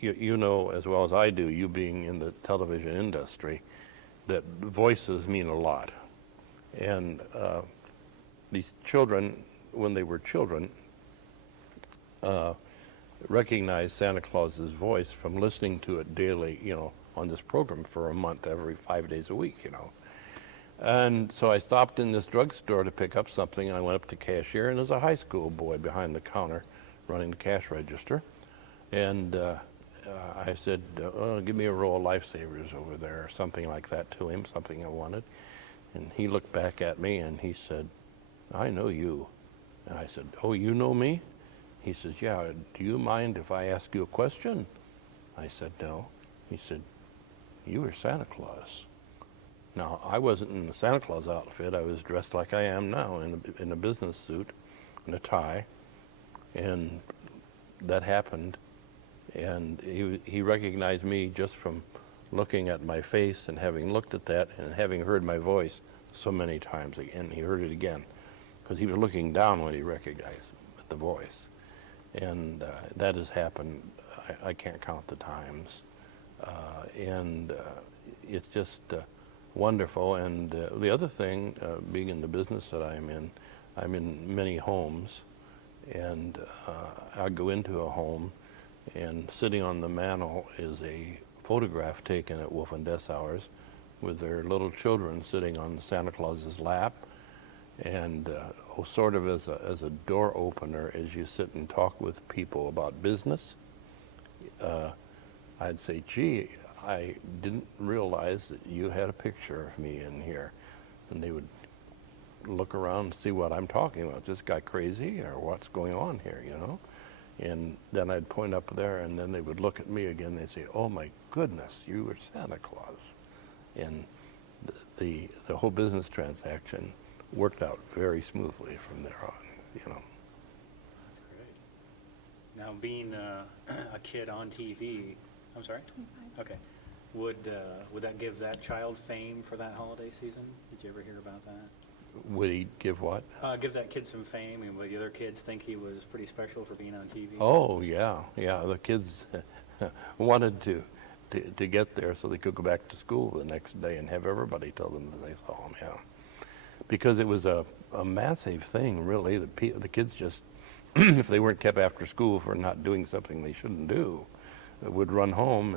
you know as well as I do, you being in the television industry, that voices mean a lot. And these children, when they were children, recognized Santa Claus's voice from listening to it daily, you know, on this program for a month, every 5 days a week, you know. And so I stopped in this drugstore to pick up something, and I went up to the cashier, and there's a high school boy behind the counter running the cash register. And I said, give me a roll of Lifesavers over there, or something like that to him, something I wanted. And he looked back at me and he said, I know you. And I said, oh, you know me? He says, yeah, do you mind if I ask you a question? I said, no. He said, you were Santa Claus. Now, I wasn't in the Santa Claus outfit. I was dressed like I am now, in a business suit and a tie. And that happened. And he recognized me just from looking at my face and having looked at that and having heard my voice so many times again. He heard it again because he was looking down when he recognized the voice. And that has happened, I can't count the times. And it's just wonderful. And the other thing, being in the business that I'm in many homes, and I go into a home, and sitting on the mantle is a photograph taken at Wolf and Dessauers with their little children sitting on Santa Claus's lap, and sort of as a door opener as you sit and talk with people about business. I'd say, gee, I didn't realize that you had a picture of me in here. And they would look around and see what I'm talking about. Is this guy crazy, or what's going on here, you know? And then I'd point up there, and then they would look at me again. They'd say, oh my goodness, you were Santa Claus. And the whole business transaction worked out very smoothly from there on, you know. Now, being a kid on TV, I'm sorry? 25. Okay. Would that give that child fame for that holiday season? Did you ever hear about that? Would he give what? Give that kid some fame, and would the other kids think he was pretty special for being on TV? Oh, yeah. The kids wanted to get there so they could go back to school the next day and have everybody tell them that they saw him, yeah. Because it was a massive thing, really. The kids just, if they weren't kept after school for not doing something they shouldn't do, would run home,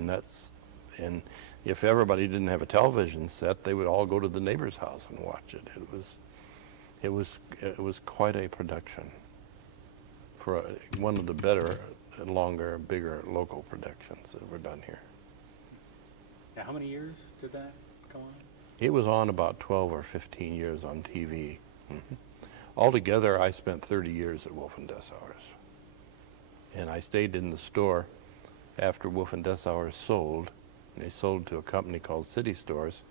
and if everybody didn't have a television set, they would all go to the neighbor's house and watch it. It was quite a production for one of the better, longer, bigger local productions that were done here. Now, how many years did that go on? It was on about 12 or 15 years on TV. Altogether, I spent 30 years at Wolf and Dessauers. And I stayed in the store after Wolf and Dessauers sold. And they sold to a company called City Stores,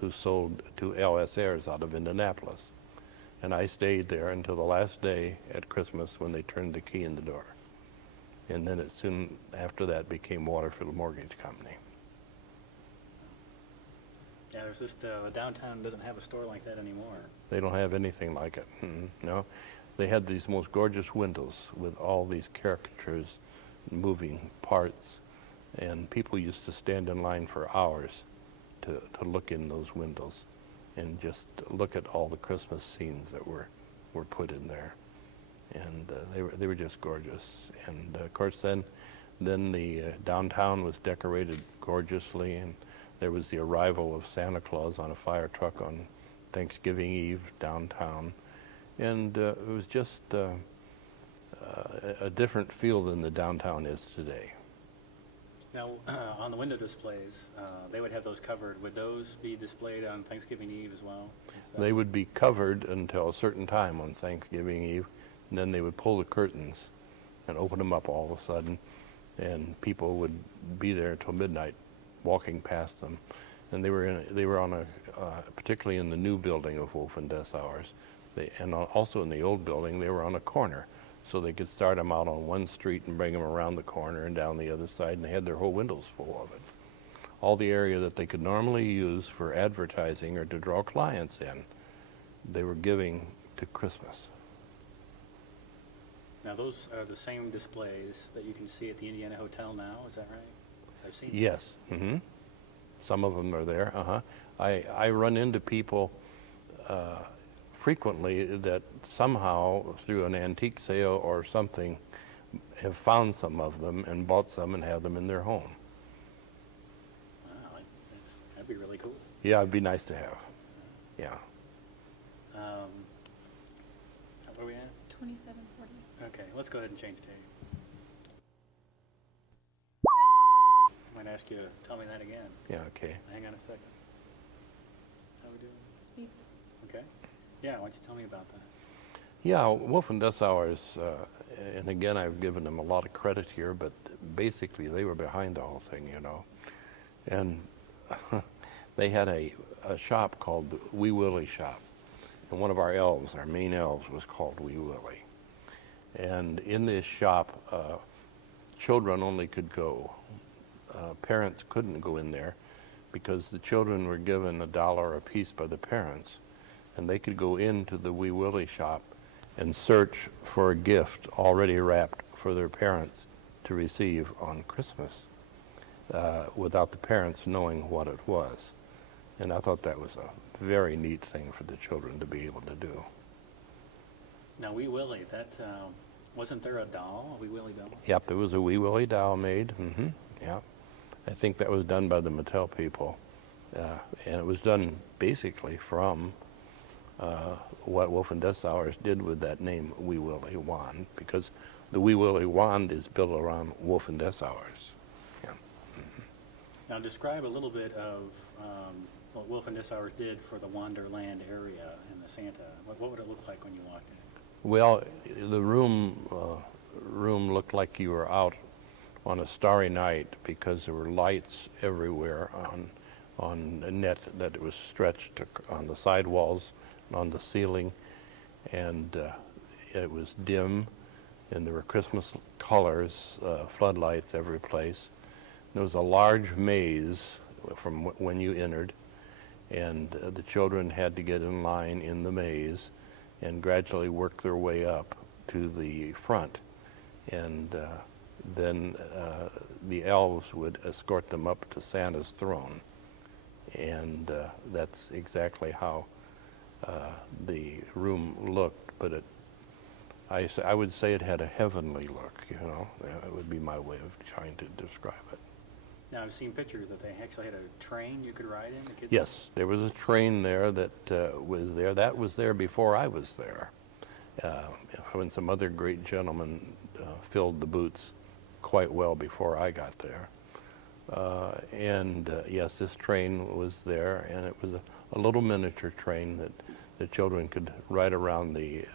who sold to L.S. Ayres out of Indianapolis. And I stayed there until the last day at Christmas when they turned the key in the door. And then it soon after that became Waterfield Mortgage Company. Yeah, there's just, downtown doesn't have a store like that anymore. They don't have anything like it, no. They had these most gorgeous windows with all these caricatures, moving parts, and people used to stand in line for hours to look in those windows and just look at all the Christmas scenes that were put in there. And they were just gorgeous. And of course then the downtown was decorated gorgeously, and there was the arrival of Santa Claus on a fire truck on Thanksgiving Eve downtown. And it was just a different feel than the downtown is today. Now, on the window displays, they would have those covered. Would those be displayed on Thanksgiving Eve as well? They would be covered until a certain time on Thanksgiving Eve, and then they would pull the curtains and open them up all of a sudden, and people would be there until midnight walking past them. And they were on a, particularly in the new building of Wolf and Dessauers, and also in the old building, they were on a corner. So they could start them out on one street and bring them around the corner and down the other side, and they had their whole windows full of it. All the area that they could normally use for advertising or to draw clients in, they were giving to Christmas. Now, those are the same displays that you can see at the Indiana Hotel now, is that right? I've seen Yes. Some of them are there. I run into people frequently that somehow through an antique sale or something have found some of them and bought some and have them in their home. Wow, that'd be really cool. Yeah, it'd be nice to have. Yeah. Where are we at? 2740. Okay, let's go ahead and change tape. I might ask you to tell me that again. Yeah, okay. Hang on a second. How we doing? Speak. Okay. Yeah, why don't you tell me about that? Yeah, Wolf and Dessauers, and again, I've given them a lot of credit here, but basically they were behind the whole thing, you know. And they had a shop called the Wee Willie Shop. And one of our elves, our main elves, was called Wee Willie. And in this shop, children only could go. Parents couldn't go in there because the children were given $1 a piece by the parents. And they could go into the Wee Willie shop and search for a gift already wrapped for their parents to receive on Christmas without the parents knowing what it was. And I thought that was a very neat thing for the children to be able to do. Now, Wee Willie, that, wasn't there a doll, a Wee Willie doll? Yep, there was a Wee Willie doll made. Yep. I think that was done by the Mattel people. And it was done basically from what Wolf and Dessauers did with that name, Wee Willie Wand, because the Wee Willie Wand is built around Wolf and Dessauers. Yeah. Now, describe a little bit of what Wolf and Dessauers did for the Wonderland area in the Santa. What would it look like when you walked in? Well, the room looked like you were out on a starry night because there were lights everywhere on a net that was stretched on the sidewalls and on the ceiling, and it was dim, and there were Christmas colors, floodlights every place. There was a large maze from when you entered, and the children had to get in line in the maze and gradually work their way up to the front. And then the elves would escort them up to Santa's throne. And that's exactly how the room looked, but I would say it had a heavenly look, you know. That would be my way of trying to describe it. Now, I've seen pictures that they actually had a train you could ride in, the kids? Yes, there was a train there that was there. That was there before I was there, when some other great gentlemen filled the boots quite well before I got there. Yes, this train was there, and it was a little miniature train that the children could ride around the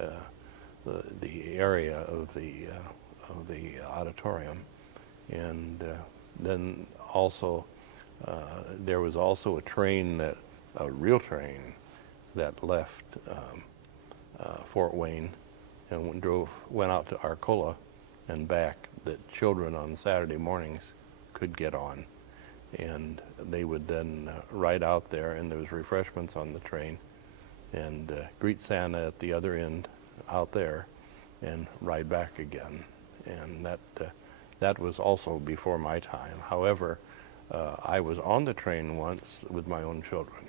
area of the auditorium. And then also there was also a real train that left Fort Wayne and went out to Arcola and back, that children on Saturday mornings could get on. And they would then ride out there, and there was refreshments on the train, and greet Santa at the other end out there and ride back again. And that was also before my time. However, I was on the train once with my own children.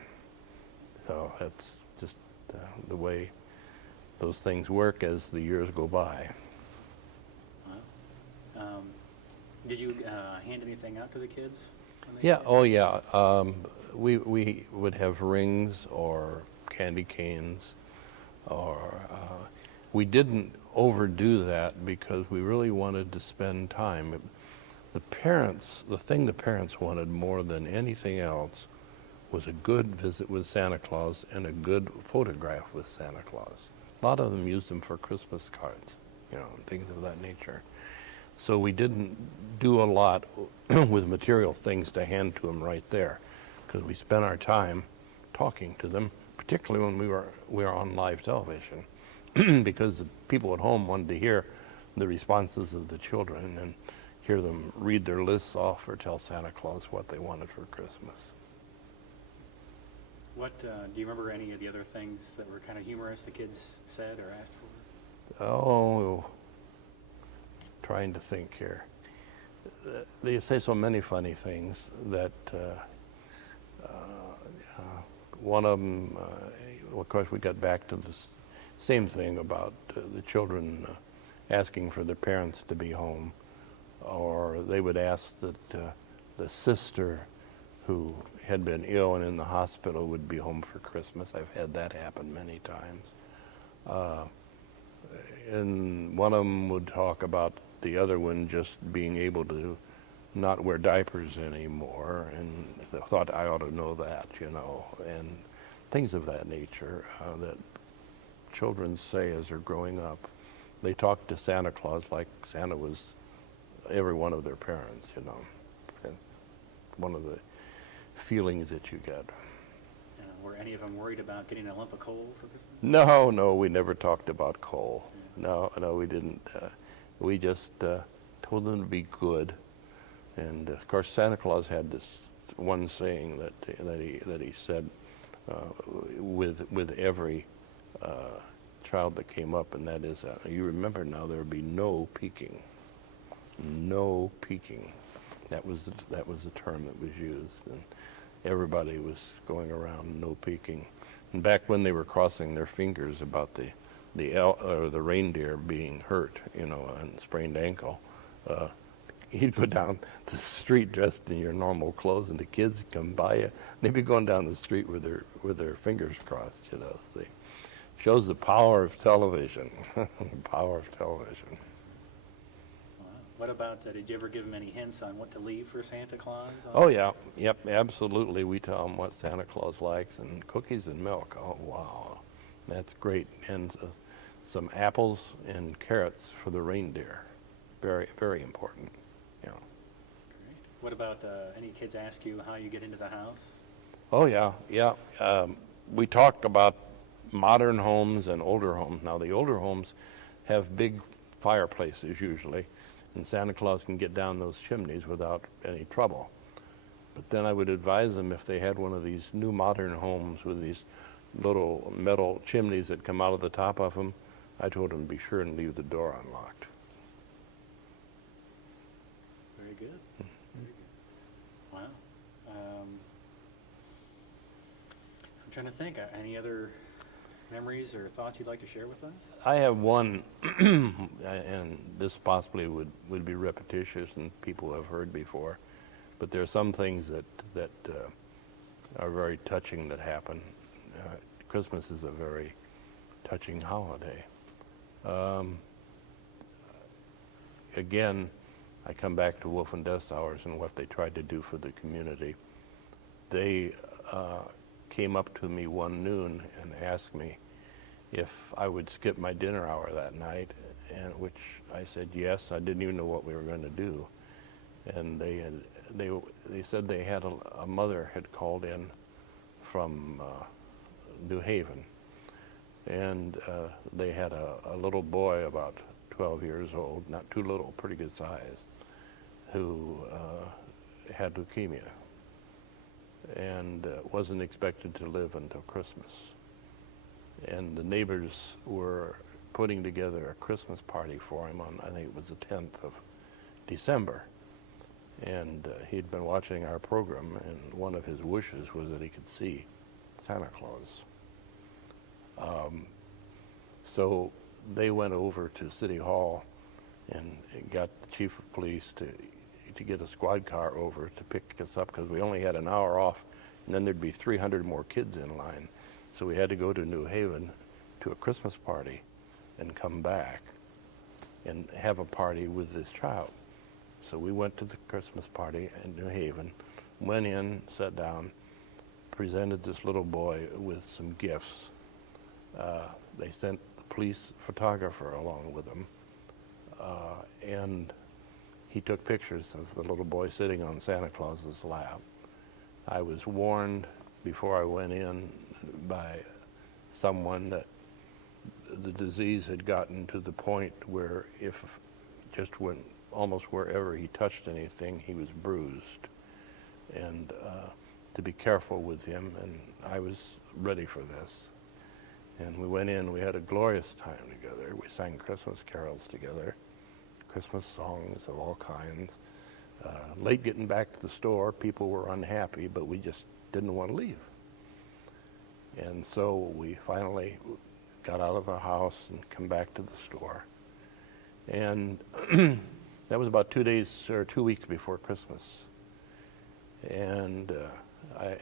So that's just the way those things work as the years go by. Did you hand anything out to the kids? Yeah, oh yeah. We would have rings or candy canes, or we didn't overdo that because we really wanted to spend time. The thing the parents wanted more than anything else was a good visit with Santa Claus and a good photograph with Santa Claus. A lot of them used them for Christmas cards, you know, things of that nature. So we didn't do a lot with material things to hand to them right there, because we spent our time talking to them, particularly when we were on live television, because the people at home wanted to hear the responses of the children and hear them read their lists off or tell Santa Claus what they wanted for Christmas. What do you remember any of the other things that were kind of humorous the kids said or asked for? Oh, trying to think here. They say so many funny things that one of them, of course, we got back to the same thing about the children asking for their parents to be home, or they would ask that the sister who had been ill and in the hospital would be home for Christmas. I've had that happen many times. And one of them would talk about the other one just being able to not wear diapers anymore, and they thought I ought to know that, you know, and things of that nature that children say as they're growing up. They talk to Santa Claus like Santa was every one of their parents, you know. And one of the feelings that you get. Were any of them worried about getting a lump of coal for Christmas? No, we never talked about coal. No, we didn't. We just told them to be good. And of course, Santa Claus had this one saying that he said with every child that came up, and that is, you remember now, there would be no peeking. No peeking. That was the term that was used, and everybody was going around no peeking. And back when they were crossing their fingers about the reindeer being hurt, you know, and sprained ankle, you'd go down the street dressed in your normal clothes, and the kids would come by you. They'd be going down the street with their fingers crossed, you know. See, shows the power of television. Power of television. Wow. What about, did you ever give them any hints on what to leave for Santa Claus? Oh yeah, yep, absolutely. We tell them what Santa Claus likes, and cookies and milk. Oh wow, that's great. And some apples and carrots for the reindeer. Very, very important. Yeah. Great. What about any kids ask you how you get into the house? Oh yeah. We talk about modern homes and older homes. Now the older homes have big fireplaces usually, and Santa Claus can get down those chimneys without any trouble. But then I would advise them if they had one of these new modern homes with these little metal chimneys that come out of the top of them, I told them to be sure and leave the door unlocked. Very good. Wow. I'm trying to think, any other memories or thoughts you'd like to share with us? I have one, and this possibly would be repetitious and people have heard before, but there are some things that are very touching that happen. Christmas is a very touching holiday. Again, I come back to Wolf and Dessauers and what they tried to do for the community. They came up to me one noon and asked me if I would skip my dinner hour that night, and which I said yes. I didn't even know what we were going to do, and they said they had a mother had called in from New Haven, and they had a little boy about 12 years old, not too little, pretty good size, who had leukemia and wasn't expected to live until Christmas. And the neighbors were putting together a Christmas party for him on, I think it was the 10th of December. And he'd been watching our program, and one of his wishes was that he could see Santa Claus. So they went over to City Hall and got the chief of police to get a squad car over to pick us up, because we only had an hour off, and then there'd be 300 more kids in line. So we had to go to New Haven to a Christmas party and come back and have a party with this child. So we went to the Christmas party in New Haven, went in, sat down, presented this little boy with some gifts. They sent the police photographer along with them, and he took pictures of the little boy sitting on Santa Claus's lap. I was warned before I went in by someone that the disease had gotten to the point where if just when almost wherever he touched anything, he was bruised, and to be careful with him, and I was ready for this. And we went in, we had a glorious time together. We sang Christmas carols together, Christmas songs of all kinds. Late getting back to the store, people were unhappy, but we just didn't want to leave. And so we finally got out of the house and come back to the store. And that was about 2 days or 2 weeks before Christmas. And I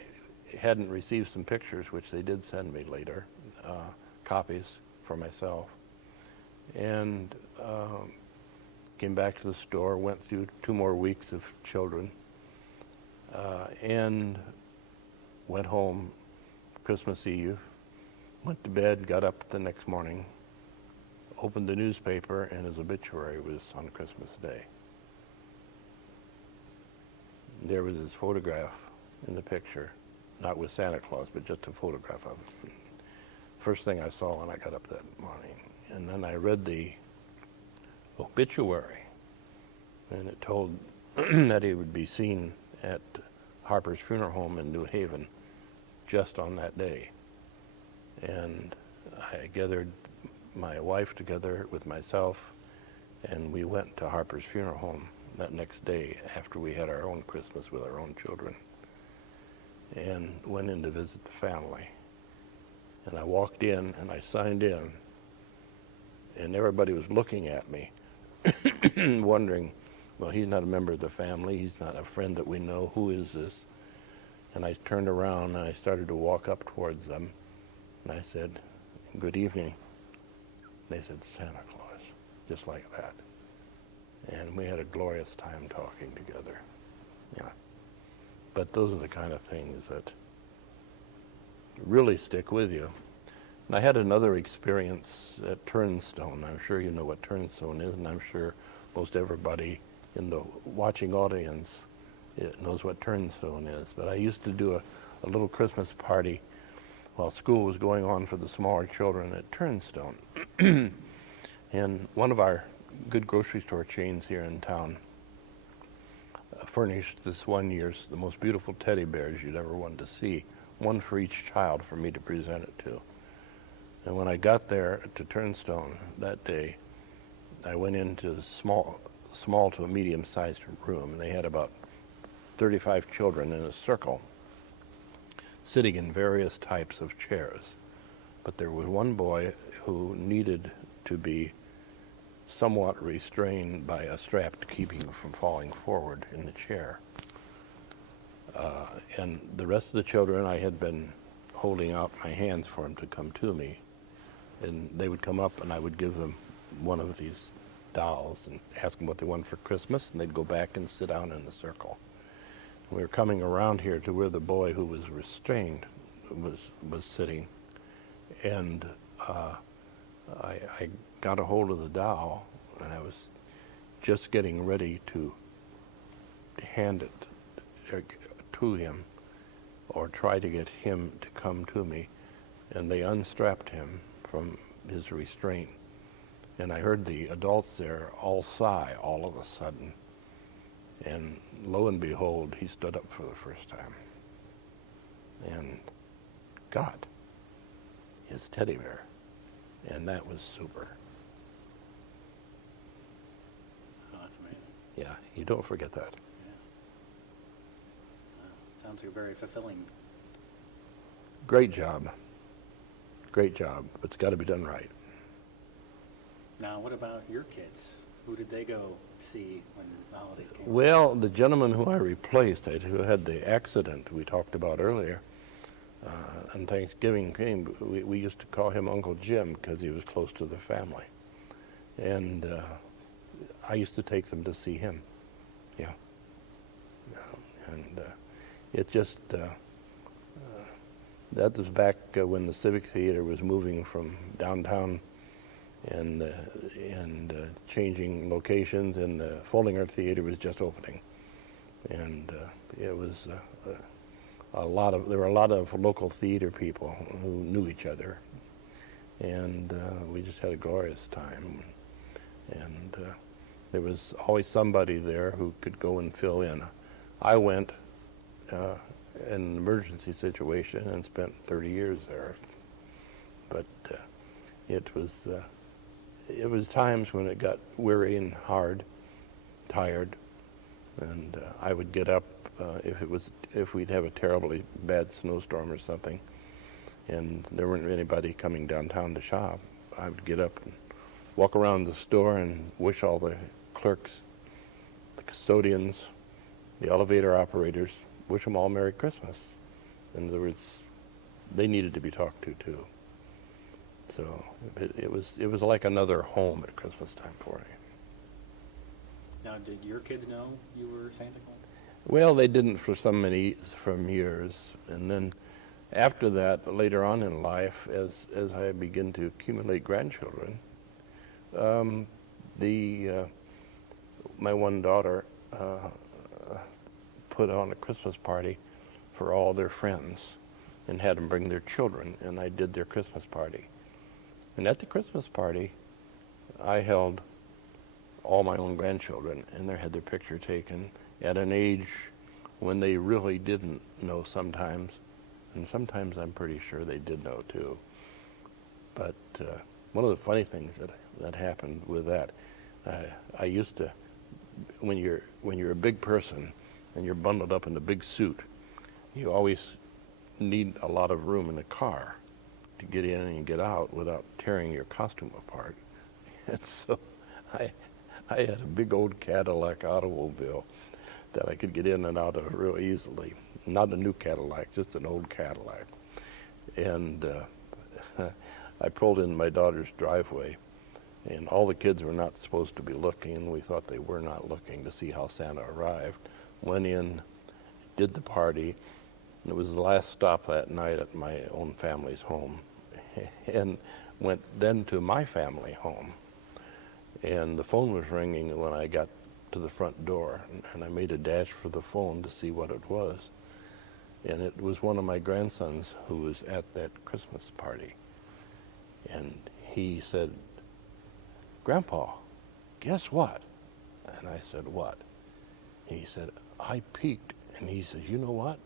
hadn't received some pictures, which they did send me later, copies for myself. And came back to the store, went through 2 more weeks of children, and went home Christmas Eve, went to bed, got up the next morning, opened the newspaper, and his obituary was on Christmas Day. There was his photograph in the picture, not with Santa Claus, but just a photograph of him. First thing I saw when I got up that morning. And then I read the obituary, and it told that he would be seen at Harper's Funeral Home in New Haven just on that day. And I gathered my wife together with myself, and we went to Harper's Funeral Home that next day after we had our own Christmas with our own children, and went in to visit the family. And I walked in and I signed in, and everybody was looking at me wondering, well, he's not a member of the family, he's not a friend that we know, who is this? And I turned around and I started to walk up towards them, and I said, good evening. They said, Santa Claus, just like that. And we had a glorious time talking together. Yeah. But those are the kind of things that really stick with you. And I had another experience at Turnstone. I'm sure you know what Turnstone is, and I'm sure most everybody in the watching audience knows what Turnstone is. But I used to do a little Christmas party while school was going on for the smaller children at Turnstone. And one of our good grocery store chains here in town furnished this one year's the most beautiful teddy bears you'd ever want to see, one for each child for me to present it to. And when I got there to Turnstone that day, I went into the small to a medium-sized room, and they had about 35 children in a circle, sitting in various types of chairs. But there was one boy who needed to be somewhat restrained by a strap to keep him from falling forward in the chair. And the rest of the children, I had been holding out my hands for them to come to me. And they would come up and I would give them one of these dolls and ask them what they wanted for Christmas, and they'd go back and sit down in the circle. And we were coming around here to where the boy who was restrained was sitting, and I got a hold of the doll, and I was just getting ready to hand it to him or try to get him to come to me, and they unstrapped him from his restraint. And I heard the adults there all sigh all of a sudden. And lo and behold, he stood up for the first time and got his teddy bear. And that was super. Oh, that's amazing. Yeah, you don't forget that. Yeah. Sounds like a very fulfilling. Great job. Great job. But it's got to be done right. Now, what about your kids? Who did they go see when the holidays came? Well, the gentleman who I replaced, who had the accident we talked about earlier, and Thanksgiving came, we used to call him Uncle Jim because he was close to the family. And I used to take them to see him. Yeah. And it just, that was back when the Civic Theater was moving from downtown and changing locations, and the Folding Art Theater was just opening. And it was there were a lot of local theater people who knew each other, and we just had a glorious time. And there was always somebody there who could go and fill in. I went in an emergency situation and spent 30 years there, but it was times when it got weary and hard, tired, and I would get up if we'd have a terribly bad snowstorm or something, and there weren't anybody coming downtown to shop. I would get up and walk around the store and wish all the clerks, the custodians, the elevator operators, wish them all Merry Christmas. In other words, they needed to be talked to too. So it was like another home at Christmas time for me. Now, did your kids know you were Santa Claus? Well, they didn't for from years, and then after that, later on in life, as I begin to accumulate grandchildren, my one daughter put on a Christmas party for all their friends and had them bring their children, and I did their Christmas party. And at the Christmas party, I held all my own grandchildren, and they had their picture taken at an age when they really didn't know sometimes, and sometimes I'm pretty sure they did know too. But one of the funny things that happened with that, I used to, when you're a big person and you're bundled up in a big suit, you always need a lot of room in the car to get in and get out without tearing your costume apart. And so I had a big old Cadillac automobile that I could get in and out of real easily. Not a new Cadillac, just an old Cadillac. And I pulled in my daughter's driveway, and all the kids were not supposed to be looking. We thought they were not looking to see how Santa arrived. Went in, did the party, and it was the last stop that night at my own family's home, and went then to my family home. And the phone was ringing when I got to the front door, and I made a dash for the phone to see what it was. And it was one of my grandsons who was at that Christmas party. And he said, "Grandpa, guess what? And I said, what? He said, I peeked. And he said, you know what?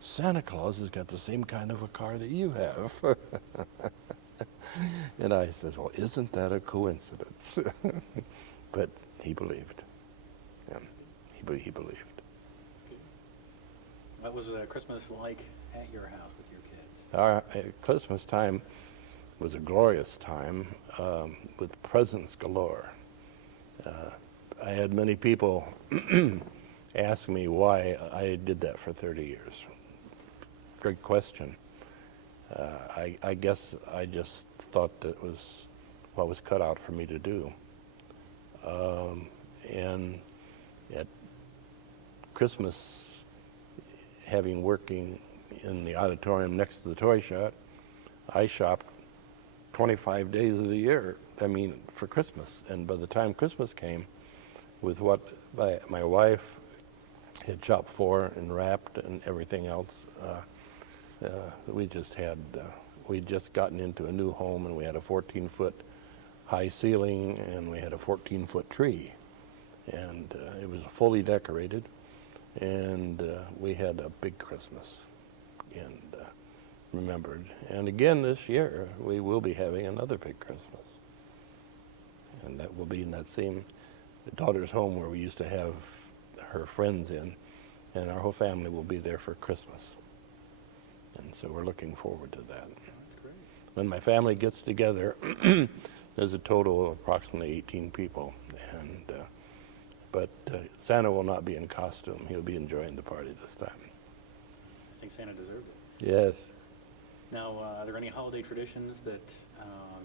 Santa Claus has got the same kind of a car that you have. And I said, well, isn't that a coincidence? But he believed. Yeah, he believed. What was Christmas like at your house with your kids? Our Christmas time was a glorious time with presents galore. I had many people ask me why I did that for 30 years. Great question. I guess I just thought that was what was cut out for me to do. And at Christmas, working in the auditorium next to the toy shop, I shopped 25 days of the year, for Christmas. And by the time Christmas came, with what my wife had shopped for and wrapped and everything else, we'd just gotten into a new home, and we had a 14-foot high ceiling, and we had a 14-foot tree. And it was fully decorated, and we had a big Christmas and remembered. And again this year, we will be having another big Christmas. And that will be in that same daughter's home where we used to have her friends in, and our whole family will be there for Christmas. And so we're looking forward to that. That's great. When my family gets together, there's a total of approximately 18 people. But Santa will not be in costume. He'll be enjoying the party this time. I think Santa deserved it. Yes. Now, are there any holiday traditions that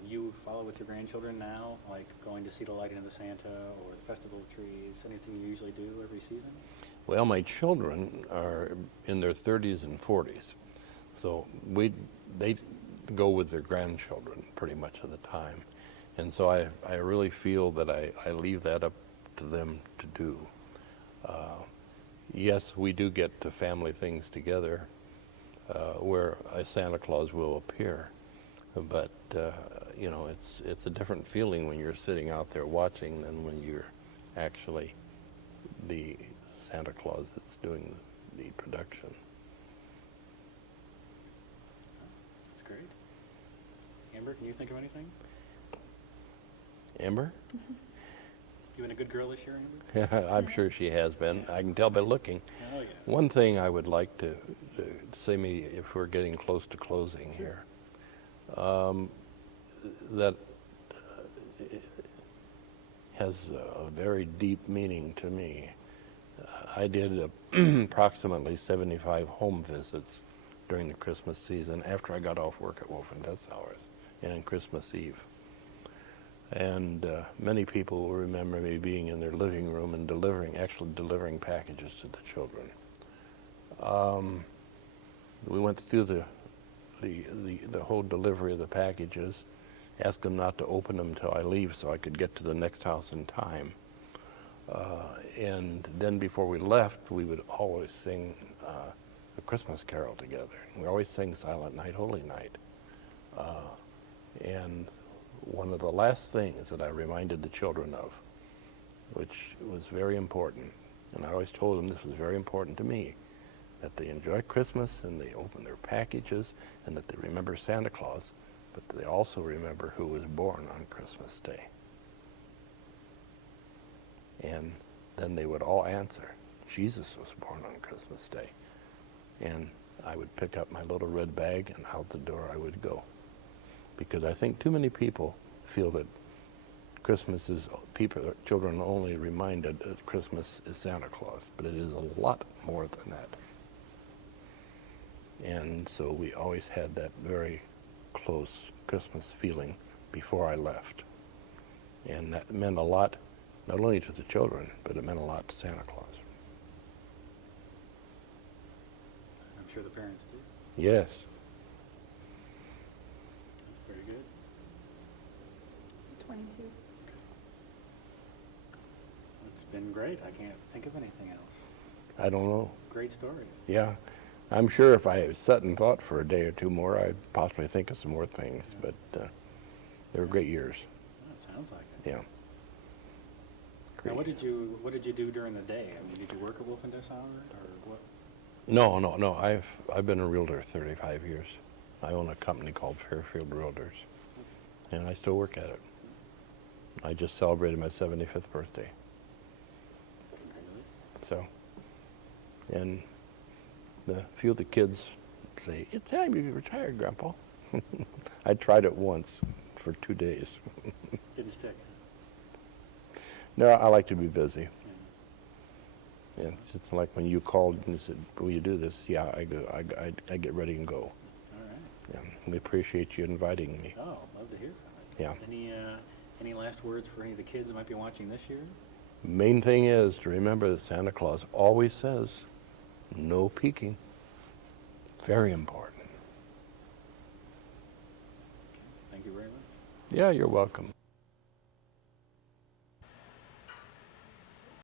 you follow with your grandchildren now, like going to see the lighting of the Santa or the festival of trees, anything you usually do every season? Well, my children are in their 30s and 40s, so they go with their grandchildren pretty much of the time. And so I really feel that I leave that up to them to do. Yes, we do get to family things together where a Santa Claus will appear, but it's a different feeling when you're sitting out there watching than when you're actually the Santa Claus that's doing the production. That's great. Amber, can you think of anything? Amber? You been a good girl this year, Amber? I'm sure she has been. I can tell by looking. Oh, yeah. One thing I would like to say, if we're getting close to closing here, that has a very deep meaning to me. I did approximately 75 home visits during the Christmas season after I got off work at Wolf and Dessauers and on Christmas Eve. And many people will remember me being in their living room and actually delivering packages to the children. We went through the whole delivery of the packages, asked them not to open them until I leave so I could get to the next house in time. And then before we left, we would always sing a Christmas carol together. We always sang Silent Night, Holy Night. And one of the last things that I reminded the children of, which was very important, and I always told them this was very important to me, that they enjoy Christmas and they open their packages and that they remember Santa Claus, but they also remember who was born on Christmas Day. And then they would all answer, Jesus was born on Christmas Day. And I would pick up my little red bag and out the door I would go. Because I think too many people feel that Christmas is, children only reminded that Christmas is Santa Claus, but it is a lot more than that. And so we always had that very close Christmas feeling before I left. And that meant a lot, not only to the children, but it meant a lot to Santa Claus. I'm sure the parents do. Yes. Very good. 22. It's been great. I can't think of anything else. I don't know. Great stories. Yeah. I'm sure if I sat and thought for a day or two more, I'd possibly think of some more things, but they were great years. That sounds like it. Yeah. tree. Now, what did you do during the day? I mean, did you work at Wolf and Dessauer, or what? No. I've been a realtor 35 years. I own a company called Fairfield Realtors, and I still work at it. I just celebrated my 75th birthday. So, and a few of the kids say, "It's time you retired, Grandpa." I tried it once for 2 days. Didn't stick. No, I like to be busy. Yeah, it's like when you called and said, "Will you do this?" Yeah, I go. I get ready and go. All right. Yeah, we appreciate you inviting me. Oh, love to hear from it. Yeah. Any last words for any of the kids that might be watching this year? Main thing is to remember that Santa Claus always says, "No peeking." Very important. Thank you very much. Yeah, you're welcome.